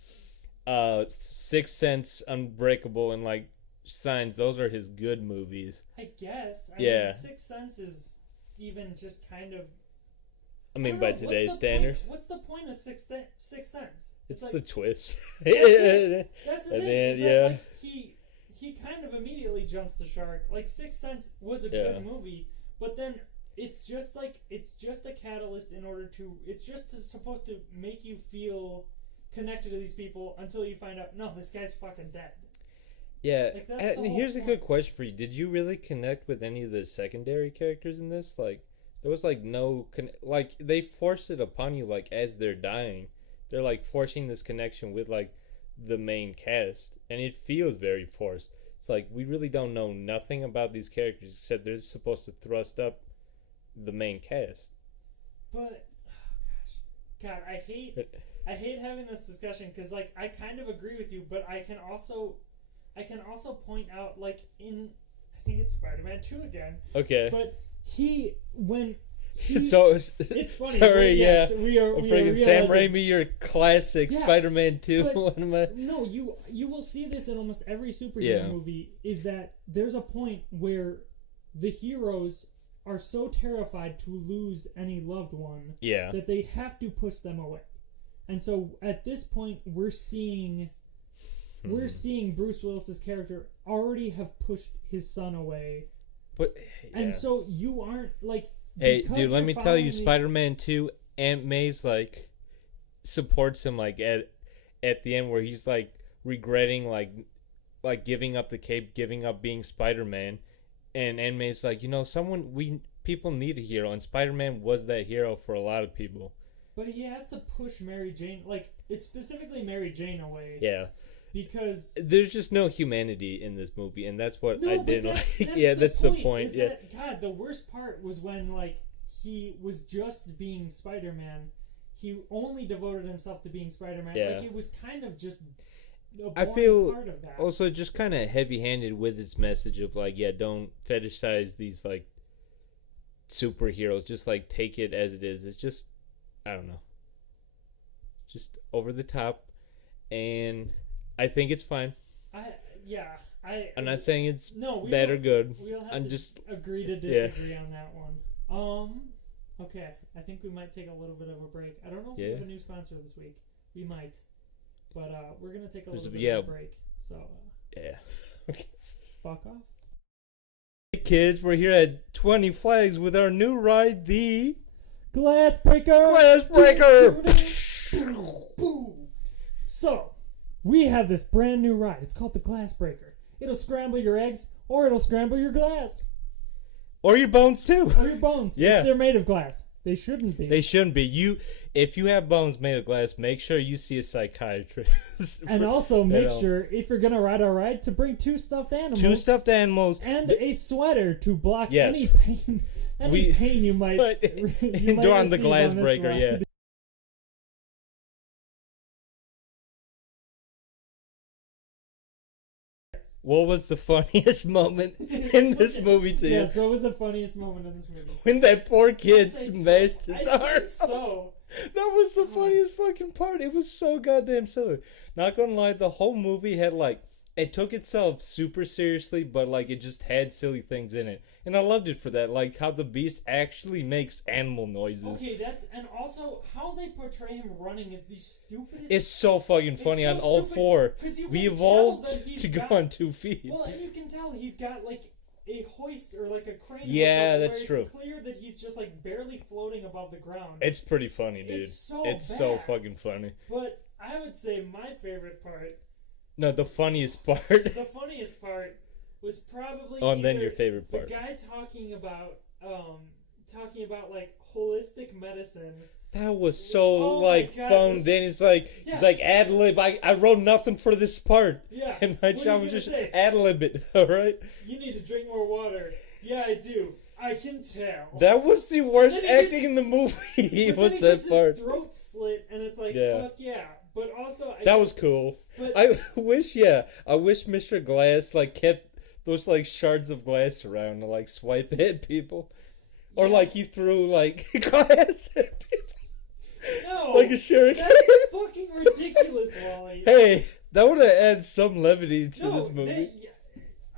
Sixth Sense, Unbreakable, and like Signs, those are his good movies. I guess. I mean, Sixth Sense is even just kind of. I mean, by today's standards. What's the point of Sixth Sense? It's like, the twist. That's the thing. Then, like, he kind of immediately jumps the shark. Like Sixth Sense was a good movie, but then it's just a catalyst in order to. It's just supposed to make you feel connected to these people until you find out, no, this guy's fucking dead. Yeah. Like, that's and here's a good question for you. Did you really connect with any of the secondary characters in this? Like, there was like no like they forced it upon you, like as they're dying. They're like forcing this connection with like the main cast, and it feels very forced. It's like we really don't know nothing about these characters except they're supposed to thrust up the main cast. But God, I hate having this discussion because like I kind of agree with you, but I can also point out, like, in I think it's Spider-Man 2 again. Okay. But it's funny. Sorry, we are friggin' Sam Raimi, your classic Spider-Man 2. No, you will see this in almost every superhero movie, is that there's a point where the heroes are so terrified to lose any loved one that they have to push them away. And so at this point we're seeing Bruce Willis's character already have pushed his son away. But and so you aren't like, hey dude, let me tell you, Spider-Man 2, Aunt May's like supports him like at the end where he's like regretting like giving up the cape, giving up being Spider-Man, and Aunt May's like, people need a hero, and Spider-Man was that hero for a lot of people. But he has to push Mary Jane, like it's specifically Mary Jane, away. Yeah. Because there's just no humanity in this movie, and that's what I did. That's the point. God, the worst part was when like he was just being Spider-Man. He only devoted himself to being Spider-Man. Yeah. Like it was kind of just a I feel part of that. Also just kind of heavy-handed with its message of like, don't fetishize these like superheroes. Just like take it as it is. It's just, I don't know, just over the top, and I think it's fine. I'm not saying it's bad or good. We'll have to just agree to disagree on that one. Okay, I think we might take a little bit of a break. I don't know if we have a new sponsor this week. We might. But we're going to take a little bit of a break. So, yeah. Okay. Fuck off. Hey kids, we're here at 20 Flags with our new ride, the... Glass Breaker! Glass Breaker! So, we have this brand new ride. It's called the Glass Breaker. It'll scramble your eggs, or it'll scramble your glass. Or your bones, too. Or your bones. Yeah. If they're made of glass. They shouldn't be. They shouldn't be. If you have bones made of glass, make sure you see a psychiatrist. And also make sure, if you're going to ride our ride, to bring 2 stuffed animals. 2 stuffed animals. And a sweater to block any pain. Pain you might endure on the Glass Breaker, ride. Yeah. What was the funniest moment in this movie to you? Yes, what was the funniest moment in this movie? When that poor kid smashed his arm. So. That was the funniest fucking part. It was so goddamn silly. Not gonna lie, the whole movie had it took itself super seriously, but it just had silly things in it. And I loved it for that. Like how the Beast actually makes animal noises. Okay, and also how they portray him running is the stupidest. It's so fucking funny on all 4. We evolved to go on 2 feet. Well, and you can tell he's got a hoist or a crane. Yeah, that's true. It's clear that he's just barely floating above the ground. It's pretty funny, dude. It's so fucking funny. But I would say my favorite part. No, the funniest part. The funniest part was probably. Oh, and then your favorite part. The guy talking about holistic medicine. That was so phoned in. It's he's ad lib. I wrote nothing for this part. Yeah. And my job was just ad lib it. All right. You need to drink more water. Yeah, I do. I can tell. That was the worst acting in the movie. Was that part? His throat slit, and it's fuck yeah. But also, that was cool. I wish Mr. Glass kept those shards of glass around to swipe at people, or he threw glass at people. No, like a shuriken. That's fucking ridiculous, Wally. Hey, that would have added some levity to this movie.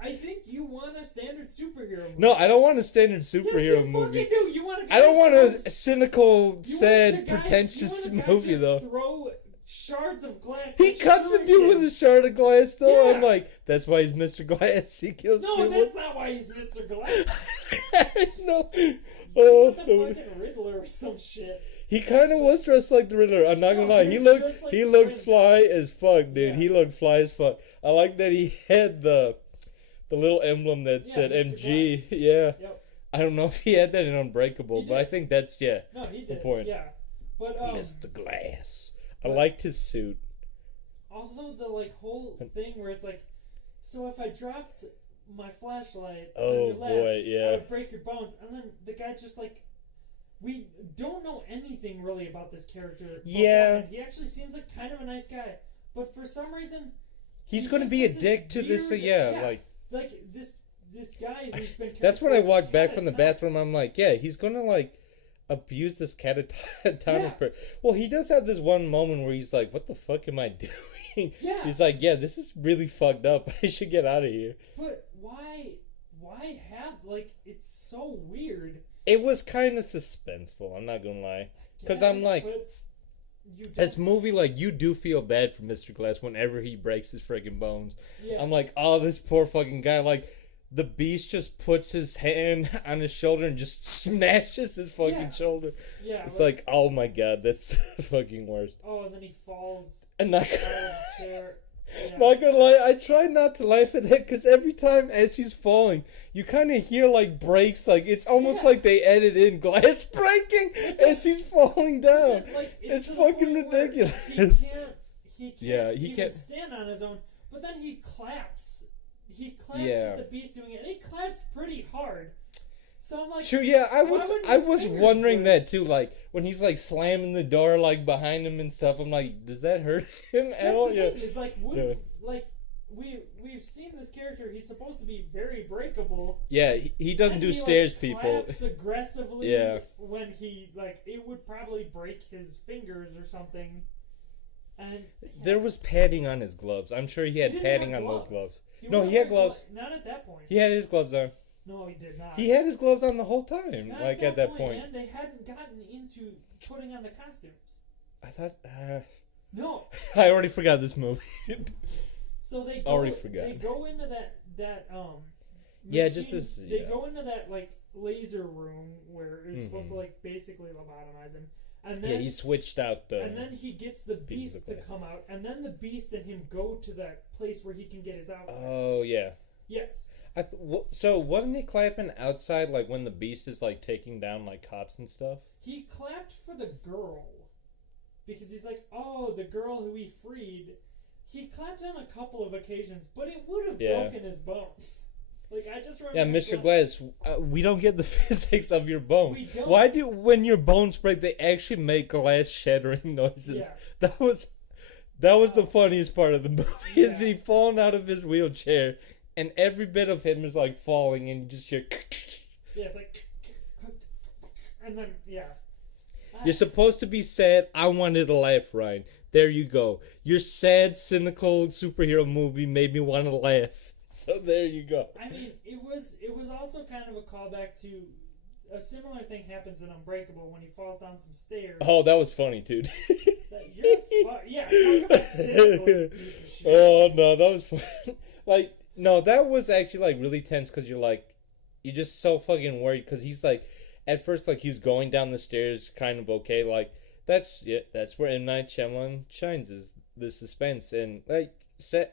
I think you want a standard superhero movie. No, I don't want a standard superhero movie. Yes, you fucking do. You want I don't want a cynical, sad, pretentious movie, though. Throw shards of glass. He cuts a dude with a shard of glass, though. Yeah. I'm like, that's why he's Mr. Glass. He kills people. No, that's not why he's Mr. Glass. No. Oh, the fucking Riddler or some shit. He kind of was dressed like the Riddler. I'm not gonna lie. He looked fly as fuck, dude. Yeah. He looked fly as fuck. I like that he had the little emblem that said Mr. MG. Glass. Yeah. Yep. I don't know if he had that in Unbreakable, but I think that's No, he did. Important. Yeah. But Mr. Glass. I liked his suit. Also, the whole thing where it's so if I dropped my flashlight on your legs, I would break your bones, and then the guy just we don't know anything really about this character. Yeah. He actually seems like kind of a nice guy, but for some reason, he's going to be a dick to this. this guy who's been. That's when I walked back from the bathroom. I'm like, yeah, he's going to abuse this catatonic person. Well, he does have this one moment where he's like, what the fuck am I doing? Yeah. He's like, yeah, this is really fucked up. I should get out of here. But why have it's so weird. It was kind of suspenseful, I'm not gonna lie. Because I'm this movie, you do feel bad for Mr. Glass whenever he breaks his freaking bones. Yeah. I'm like, oh, this poor fucking guy. The Beast just puts his hand on his shoulder and just smashes his fucking shoulder. Yeah. It's oh my god, that's the fucking worst. Oh, and then he falls and out of the chair. Yeah. Not gonna lie, I try not to laugh at that because every time as he's falling, you kind of hear breaks. It's almost like they edit in glass breaking as he's falling down. It's fucking ridiculous. He can't stand on his own. But then he claps. He claps at the Beast doing it, and he claps pretty hard. So I'm like, sure, yeah, I was wondering that too. When he's slamming the door behind him and stuff, I'm like, does that hurt him at all? Yeah, it's we've seen this character. He's supposed to be very breakable. Yeah, he doesn't do stairs, people. Claps aggressively. Yeah. When he it would probably break his fingers or something. And there was padding on his gloves. I'm sure he had padding on those gloves. He had gloves. Not at that point. He had his gloves on. No, he did not. He had his gloves on the whole time. Not like at that point. man, they hadn't gotten into putting on the costumes. I thought. No. I already forgot this movie. So they go, already forgot. They go into that yeah, machine, just this. They Yeah. go into that like laser room where it's supposed to like basically lobotomize him, and then he switched out the. And then he gets the beast to come out, and then the beast and him go to that place where he can get his outfit. Oh yeah. Yes. So wasn't he clapping outside like when the beast is like taking down like cops and stuff? He clapped for the girl because he's like, oh, the girl who he freed. He clapped on a couple of occasions, but it would have broken his bones. Like I just remember. Yeah, Mr. Glass, we don't get the physics of your bones. We don't. Why do when your bones break, they actually make glass shattering noises? Yeah. That was the funniest part of the movie. Yeah. Is he falling out of his wheelchair, and every bit of him is like falling, and you just hear. Yeah, it's like, and then yeah. You're supposed to be sad. I wanted to laugh, Ryan. There you go. Your sad, cynical superhero movie made me want to laugh. So there you go. I mean, it was also kind of a callback to a similar thing happens in Unbreakable when he falls down some stairs. Oh, that was funny, dude. Yeah, talk about cynical, you piece of shit. Oh no, that was fun. Like, no, that was actually like really tense because you're just so fucking worried because he's like, at first like he's going down the stairs kind of okay, like that's where M.Knight Shyamalan shines, is the suspense. And like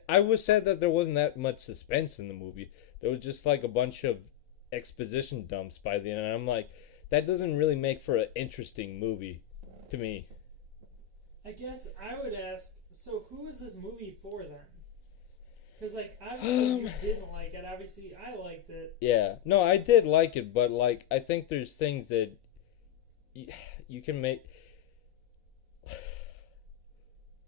I was sad that there wasn't that much suspense in the movie. There was just like a bunch of exposition dumps by the end, and I'm like, that doesn't really make for an interesting movie to me. I guess I would ask, so who is this movie for then? Because like obviously you didn't like it, obviously I liked it. Yeah, no, I did like it, but like I think there's things that you can make.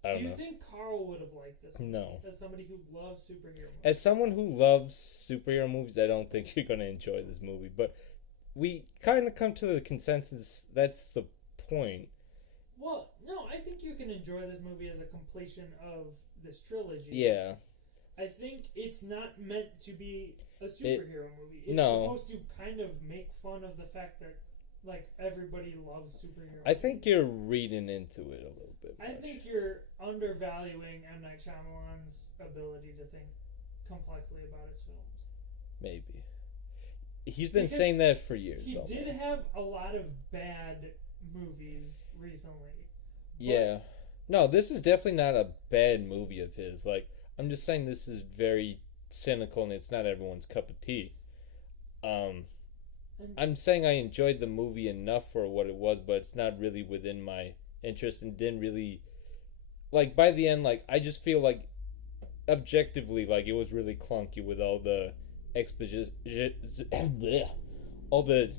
I don't know. Do you think Carl would have liked this movie? No. As somebody who loves superhero movies. As someone who loves superhero movies, I don't think you're going to enjoy this movie. But we kind of come to the consensus that's the point. Well, no, I think you can enjoy this movie as a completion of this trilogy. Yeah. I think it's not meant to be a superhero movie. It's supposed to kind of make fun of the fact that like everybody loves superhero movies. I think you're reading into it a little bit much. I think you're undervaluing M. Night Shyamalan's ability to think complexly about his films. Maybe. He's been saying that for years. He did have a lot of bad movies recently. Yeah. No, this is definitely not a bad movie of his. Like, I'm just saying this is very cynical and it's not everyone's cup of tea. I'm saying I enjoyed the movie enough for what it was, but it's not really within my interest and didn't really, like, by the end, like, I just feel like objectively, like, it was really clunky with all the all the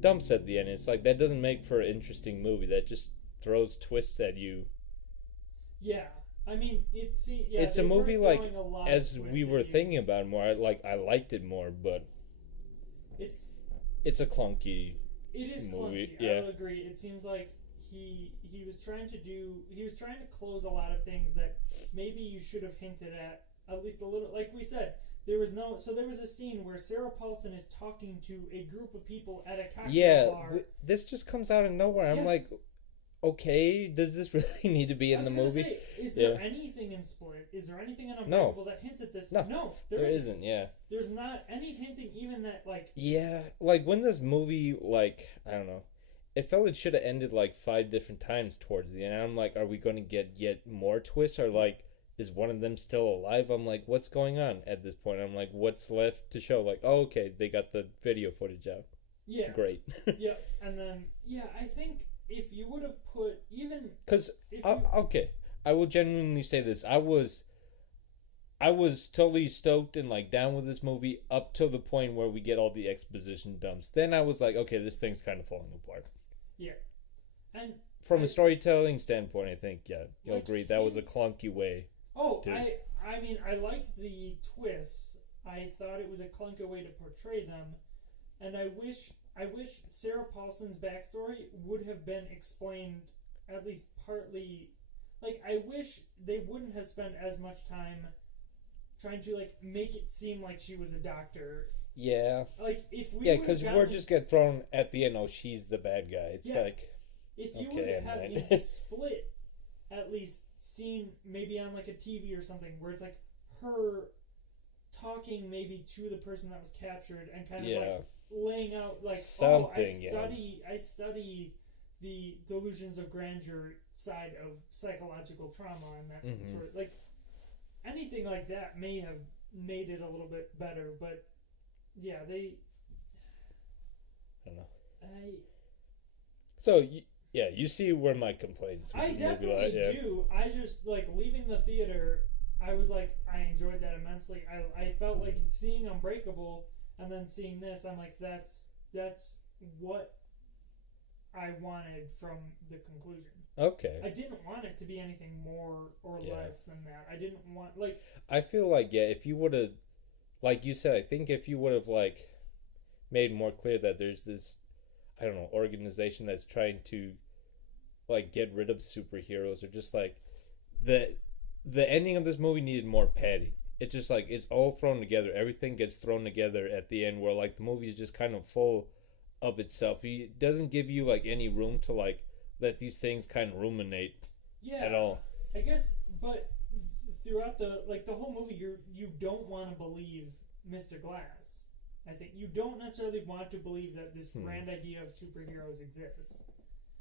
dumps at the end. It's like, that doesn't make for an interesting movie. That just throws twists at you. Yeah. I mean, it's a movie, like, as we were thinking about it more, I liked it more, but it's a clunky It is movie. Clunky. Yeah. I will agree. It seems like he was trying to close a lot of things that maybe you should have hinted at least a little. Like we said, there was a scene where Sarah Paulson is talking to a group of people at a cocktail bar. This just comes out of nowhere. I'm like, okay, does this really need to be in the movie? Is there anything in Split? Is there anything in Unbreakable that hints at this? No, there isn't. Yeah, there's not any hinting, even that like. Yeah, like when this movie, like, I don't know, it felt it should have ended like 5 different times towards the end. I'm like, are we going to get yet more twists, or like, is one of them still alive? I'm like, what's going on at this point? I'm like, what's left to show? Like, oh, okay, they got the video footage out. Yeah. Great. Yeah, and then I think. If you would have put even... Because, okay, I will genuinely say this. I was totally stoked and, like, down with this movie up till the point where we get all the exposition dumps. Then I was like, okay, this thing's kind of falling apart. Yeah. And... From a storytelling standpoint, I think, yeah, you'll agree. That was a clunky way. Oh, I mean, I liked the twists. I thought it was a clunky way to portray them. And I wish Sarah Paulson's backstory would have been explained at least partly. Like, I wish they wouldn't have spent as much time trying to, like, make it seem like she was a doctor. Yeah. Like, if we Yeah, because we're just get get thrown at the end. Oh, she's the bad guy. It's like, if you okay, would have M.Knight. in Split at least seen maybe on like a TV or something where it's like her talking maybe to the person that was captured and kind of like laying out like something. I study the delusions of grandeur side of psychological trauma and that sort of, like anything like that may have made it a little bit better, but yeah, they. I don't know. So you see where my complaints. I definitely do. I just like leaving the theater. I was like, I enjoyed that immensely. I felt like seeing Unbreakable and then seeing this. I'm like, that's what I wanted from the conclusion. Okay. I didn't want it to be anything more or less than that. I didn't want like. I feel like if you would have, like you said, I think if you would have like made more clear that there's this, I don't know, organization that's trying to like get rid of superheroes, or just like the ending of this movie needed more padding. It's just like it's all thrown together. Everything gets thrown together at the end, where like the movie is just kind of full of itself. It doesn't give you like any room to like let these things kind of ruminate at all. I guess, but throughout the whole movie, you don't want to believe Mr. Glass. I think you don't necessarily want to believe that this grand idea of superheroes exists.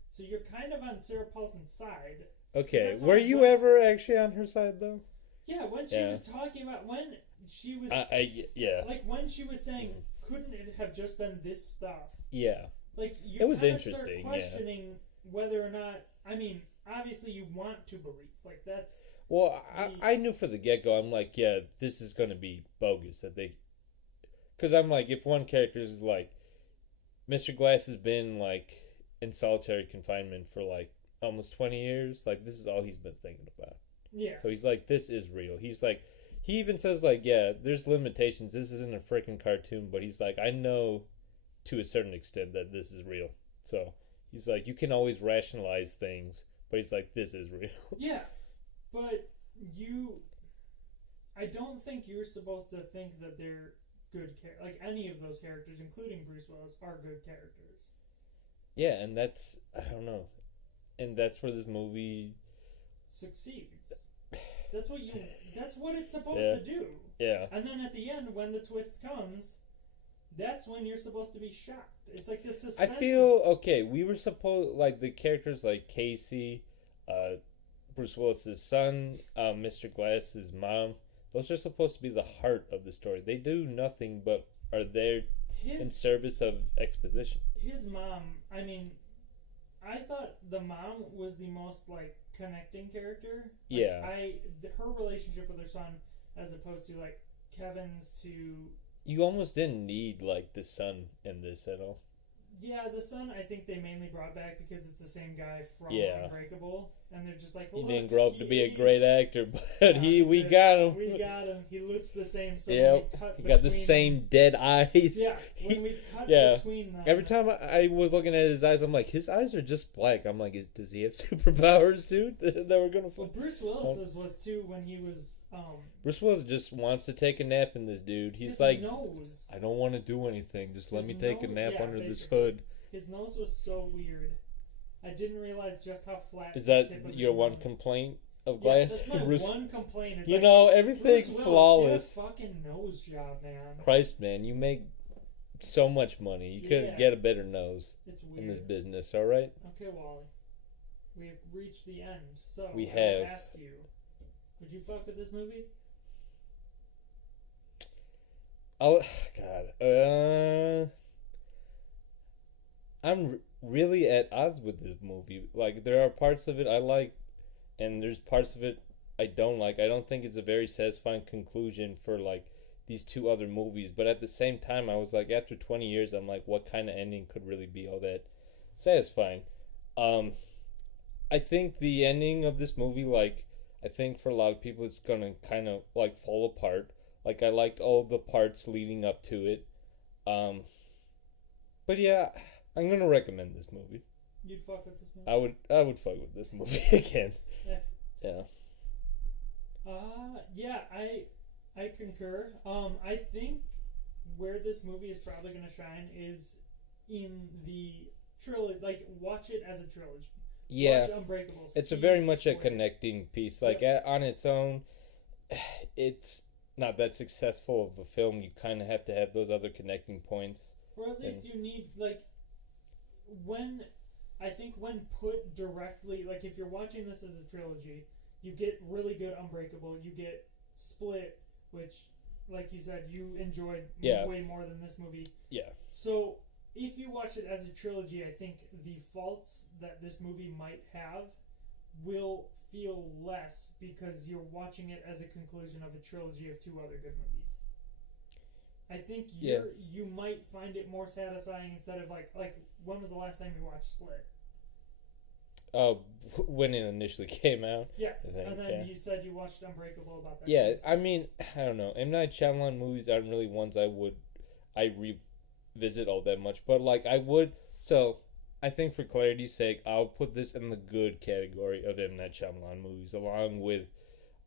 So you're kind of on Sarah Paulson's side. Okay, were you ever actually on her side though? Yeah, when she was talking about when she was like when she was saying, couldn't it have just been this stuff? Yeah, like you it was kind interesting. Of start questioning whether or not. I mean, obviously you want to believe, like that's. Well, I knew for the get go. I'm like, yeah, this is gonna be bogus that they. Because I'm like, if one character is like, Mr. Glass has been like in solitary confinement for like almost 20 years, like this is all he's been thinking about. Yeah. So he's like, this is real. He's like, he even says like, yeah, there's limitations. This isn't a freaking cartoon, but he's like, I know to a certain extent that this is real. So he's like, you can always rationalize things, but he's like, this is real. Yeah, but I don't think you're supposed to think that they're good like any of those characters, including Bruce Willis, are good characters. Yeah, and that's, I don't know, and that's where this movie succeeds. That's what it's supposed to do. Yeah. And then at the end, when the twist comes, that's when you're supposed to be shocked. It's like this suspense. I feel we were supposed, like the characters like Casey, Bruce Willis's son, Mr. Glass's mom. Those are supposed to be the heart of the story. They do nothing but are there in service of exposition. His mom, I mean, I thought the mom was the most like connecting character. Like, her relationship with her son, as opposed to like Kevin's to. You almost didn't need like the son in this at all. Yeah, the son I think they mainly brought back because it's the same guy from Unbreakable, and they're just like, he didn't grow up to be a great actor, but we got him. We got him. He looks the same. So he got the same dead eyes. Yeah, when we cut between them. Every time I was looking at his eyes, I'm like, his eyes are just black. I'm like, does he have superpowers too that we're gonna? Well, Bruce Willis's was too when he was. Bruce Willis just wants to take a nap in this dude. He's like, nose. I don't want to do anything. Just let me take a nap under this hood. His nose was so weird. I didn't realize just how flat. Is that your one complaint of Glass? Yes, that's my one complaint. You know, everything's flawless. Get a fucking nose job, man. Christ, man, you make so much money. You couldn't get a better nose in this business, all right? Okay, Wally. We have reached the end. So I'll ask you, would you fuck with this movie? I'm really at odds with this movie. Like, there are parts of it I like, and there's parts of it I don't like. I don't think it's a very satisfying conclusion for, like, these two other movies. But at the same time, I was like, after 20 years, I'm like, what kind of ending could really be all that satisfying? I think the ending of this movie, like, I think for a lot of people, it's gonna kind of, like, fall apart. Like, I liked all the parts leading up to it. But yeah, I'm gonna recommend this movie. You'd fuck with this movie? I would fuck with this movie again. Excellent. Yeah. Yeah, I concur. I think where this movie is probably going to shine is in the trilogy. Like, watch it as a trilogy. Yeah. Watch Unbreakable. It's a very much a connecting piece. Like, on its own, it's not that successful of a film. You kind of have to have those other connecting points. Or at least you need, like, when put directly, like, if you're watching this as a trilogy, you get really good Unbreakable, you get Split, which, like you said, you enjoyed way more than this movie. Yeah. So, if you watch it as a trilogy, I think the faults that this movie might have will feel less because you're watching it as a conclusion of a trilogy of 2 other good movies. I think you might find it more satisfying instead of like when was the last time you watched Split? When it initially came out. Yes, and then you said you watched Unbreakable about that. Yeah, I mean, I don't know. M. Night Shyamalan movies aren't really ones I revisit all that much, but like I would. So I think for clarity's sake, I'll put this in the good category of M. Night Shyamalan movies, along with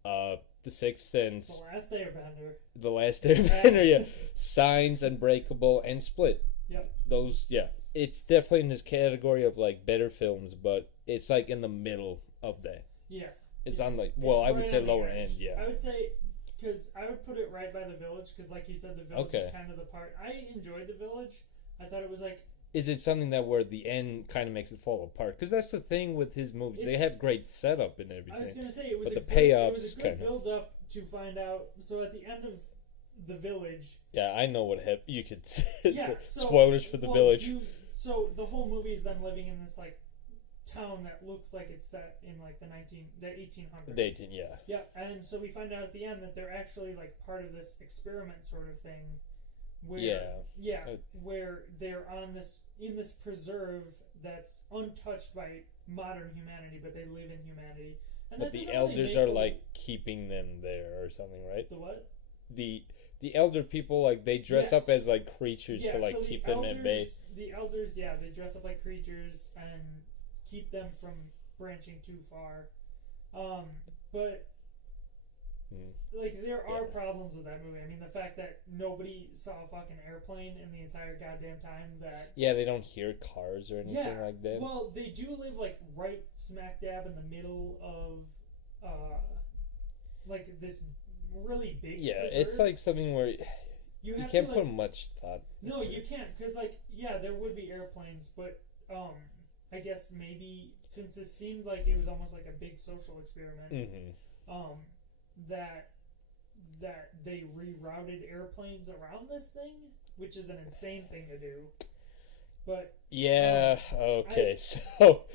The Sixth Sense, The Last Airbender, yeah, Signs, Unbreakable, and Split. Yep. Those, yeah. It's definitely in this category of like better films, but it's like in the middle of that. Yeah. It's on like, well, I would say lower end, yeah. I would say, because I would put it right by The Village, because like you said, The Village is kind of the part. I enjoyed The Village. I thought it was like... Is it something that where the end kind of makes it fall apart? Because that's the thing with his movies. They have great setup and everything. I was going to say, it was a good build-up to find out. So at the end of The Village... Yeah, I know what happened. You could say so, spoilers for The Village. So the whole movie is them living in this like town that looks like it's set in like the 1800s. The 18, yeah. Yeah, and so we find out at the end that they're actually like part of this experiment sort of thing, where where they're on this preserve that's untouched by modern humanity, but they live in humanity. And but the elders are like keeping them there or something, right? The what? The elder people, like, they dress up as, like, creatures to, like, so keep them at bay. The elders, they dress up like creatures and keep them from branching too far. But, like, there are problems with that movie. I mean, the fact that nobody saw a fucking airplane in the entire goddamn time that... Yeah, they don't hear cars or anything like that. Well, they do live, like, right smack dab in the middle of, like, this... really big preserve. It's like something where you can't put much thought. No, you can't, because like there would be airplanes, but I guess maybe since it seemed like it was almost like a big social experiment, that they rerouted airplanes around this thing, which is an insane thing to do. But so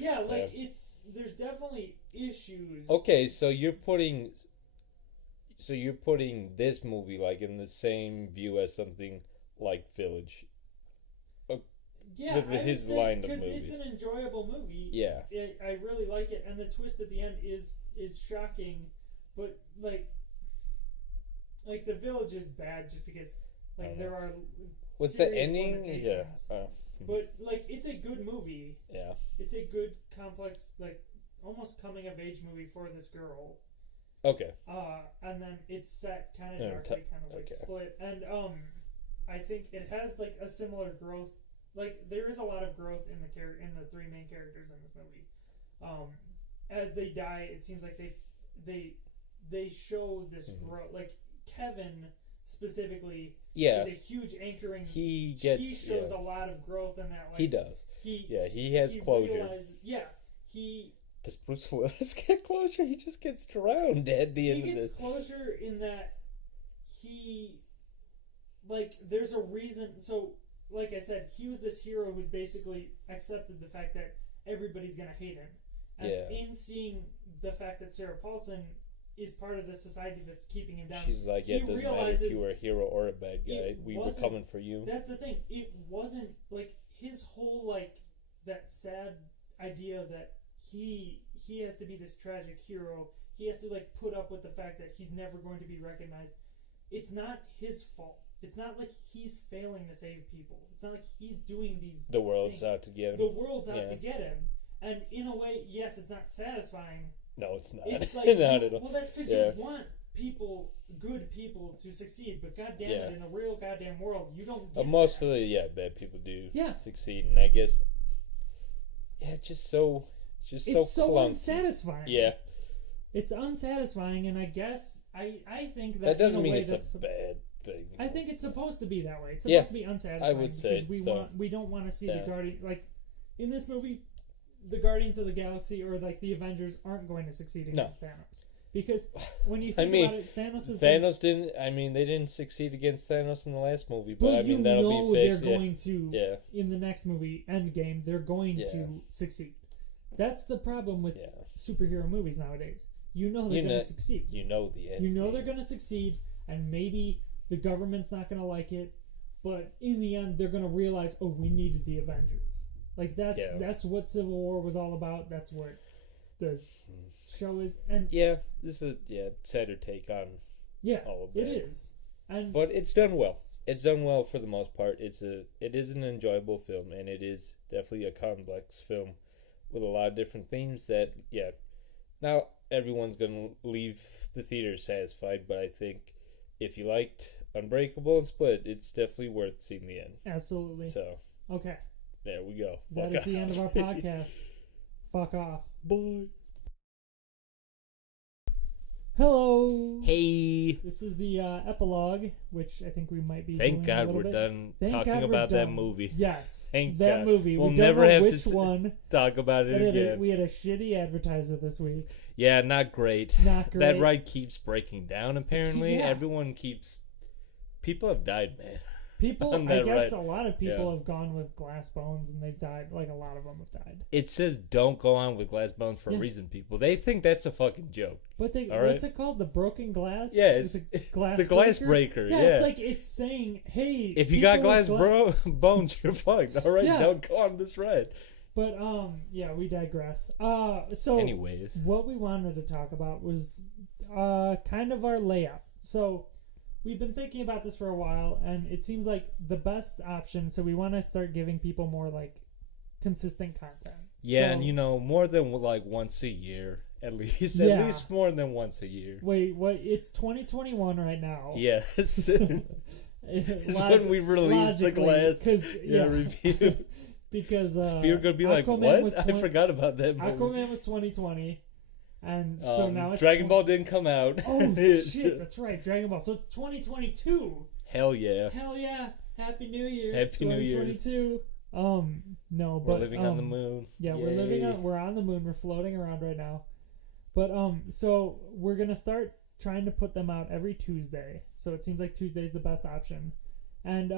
there's definitely issues. Okay, so you're putting this movie like in the same view as something like Village. Yeah, with his lined up movies. Because it's an enjoyable movie. Yeah, I really like it, and the twist at the end is shocking, but like The Village is bad just because there are. Was the ending? Yeah. But like it's a good movie. Yeah. It's a good complex like almost coming of age movie for this girl. Okay. And then it's set kind of darkly, kind of like Split, and I think it has like a similar growth. Like there is a lot of growth in the 3 main characters in this movie. As they die, it seems like they show this growth. Like Kevin specifically is a huge anchoring. He shows a lot of growth in that. Like, he does. He has closure. Does Bruce Willis get closure? He just gets drowned at the end of this. He gets closure in that there's a reason. So, like I said, he was this hero who's basically accepted the fact that everybody's going to hate him. And in seeing the fact that Sarah Paulson is part of the society that's keeping him down, she's like, it doesn't matter if you were a hero or a bad guy. We were coming for you. That's the thing. It wasn't, like, his whole, that sad idea that he has to be this tragic hero. He has to put up with the fact that he's never going to be recognized. It's not his fault. It's not like he's failing to save people. It's not like he's doing these. The world's out to get him. The world's out to get him, and in a way, yes, it's not satisfying. No, it's not. It's like not at all. Well, that's because you want good people to succeed, but goddamn Yeah. it, in a real goddamn world, you don't get Most that. of the bad people do Yeah. succeed, and I guess it's just so It's clunky. so unsatisfying. Yeah, It's unsatisfying, and I guess I think that doesn't in a mean way it's that's a bad thing. I think it's supposed to be that way. It's Yeah, supposed to be unsatisfying. I would say because we don't want to see the Guardian in this movie. The Guardians of the Galaxy or the Avengers aren't going to succeed against Thanos, because when you think about it, Thanos didn't. I mean, they didn't succeed against Thanos in the last movie, but well, I mean that'll be fixed. They're going to in the next movie, Endgame. They're going to succeed. That's the problem with superhero movies nowadays. You know they're going to succeed. You know the end. You know they're going to succeed, and maybe the government's not going to like it, but in the end, they're going to realize, oh, we needed the Avengers. Like that's what Civil War was all about. That's what the show is, and this is a sadder take on all of that. It is, but it's done well. It's done well for the most part. It is an enjoyable film, and it is definitely a complex film with a lot of different themes that now everyone's gonna leave the theater satisfied, but I think if you liked Unbreakable and Split, it's definitely worth seeing the end. Absolutely. So okay. There we go. That is the end of our podcast. Fuck off. Bye. Hello. Hey. This is the epilogue, which I think we might be. Thank doing God a little we're bit. done Thank talking God about we're that done. movie. Yes. Thank that God. movie. We'll we never don't know have which to one. talk about it again. We had a shitty advertiser this week. Yeah, not great. Not great. That ride keeps breaking down. Apparently, Yeah. everyone keeps. People have died, man. People, on I that guess ride. a lot of people Yeah. have gone with glass bones and they've died. Like a lot of them have died. It says don't go on with glass bones for a reason, people. They think that's a fucking joke. But All what's right? it called? The broken glass? Yeah, it's the glass the glass breaker. Yeah, Yeah, it's like it's saying, hey, if you got people with glass bones, you're fucked. All right, Yeah. don't go on this ride. But we digress. So Anyways, what we wanted to talk about was kind of our layout. So we've been thinking about this for a while, and it seems like the best option. So we want to start giving people more like consistent content. yeah, So, and more than like once a year, at least. Yeah. At least more than once a year. wait, what? It's 2021 right now. Yes. It's when we release the glass review. Because People are gonna be like, Aquaman "What? was I forgot about that movie." Aquaman was 2020, and so now it's Dragon Ball didn't come out. Oh shit, that's right, Dragon Ball. So it's 2022. Hell yeah! Hell yeah! Happy New Year! Happy New Year! 2022. No, but We're living on the moon. Yeah, Yay. we're on the moon. We're floating around right now. But so we're gonna start trying to put them out every Tuesday. So it seems like Tuesday is the best option. And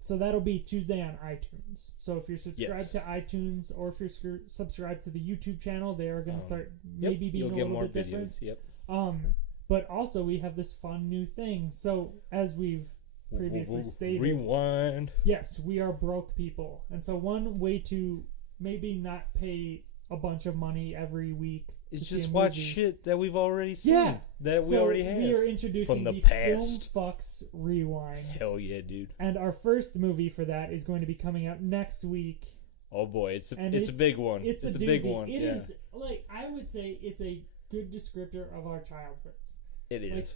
so that'll be Tuesday on iTunes. So if you're subscribed to iTunes or if you're subscribed to the YouTube channel, they are going to start maybe being You'll a get little more bit videos. different. Yep. But also we have this fun new thing. So as we've previously stated, Rewind. yes, we are broke people. And so one way to maybe not pay a bunch of money every week It's to see just a watch movie. shit that we've already seen. Yeah. That we So already have. we are introducing from the the past. Film Fuks Rewind. Hell yeah, dude. And our first movie for that is going to be coming out next week. Oh boy, it's a And big one. It's a big doozy. one. It yeah. is, like, I would say it's a good descriptor of our childhoods. It is. Like,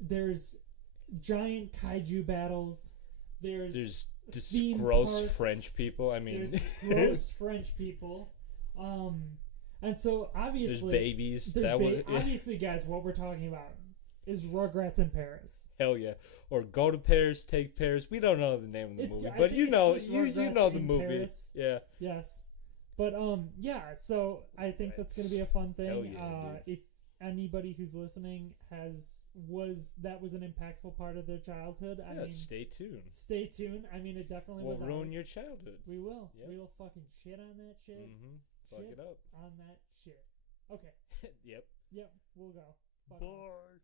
there's giant kaiju battles. There's just theme gross parks. French people. I mean, There's gross French people. And so obviously there's babies. Obviously, guys, what we're talking about is Rugrats in Paris. Hell yeah. Or Go to Paris, Take Paris. We don't know the name of the movie, I but think you it's know just you Rugrats know the in movie. Paris. Yeah. Yes. But so I think that's gonna be a fun thing. Hell yeah, If anybody who's listening that was an impactful part of their childhood, I mean, stay tuned. stay tuned. I mean, it definitely We'll was ruin ours. your childhood. We will. Yep. We will fucking shit on that shit. Mm-hmm. Fuck Shit it up. on that shit. Okay. Yep. Yep. We'll go. Fuck off. Bye.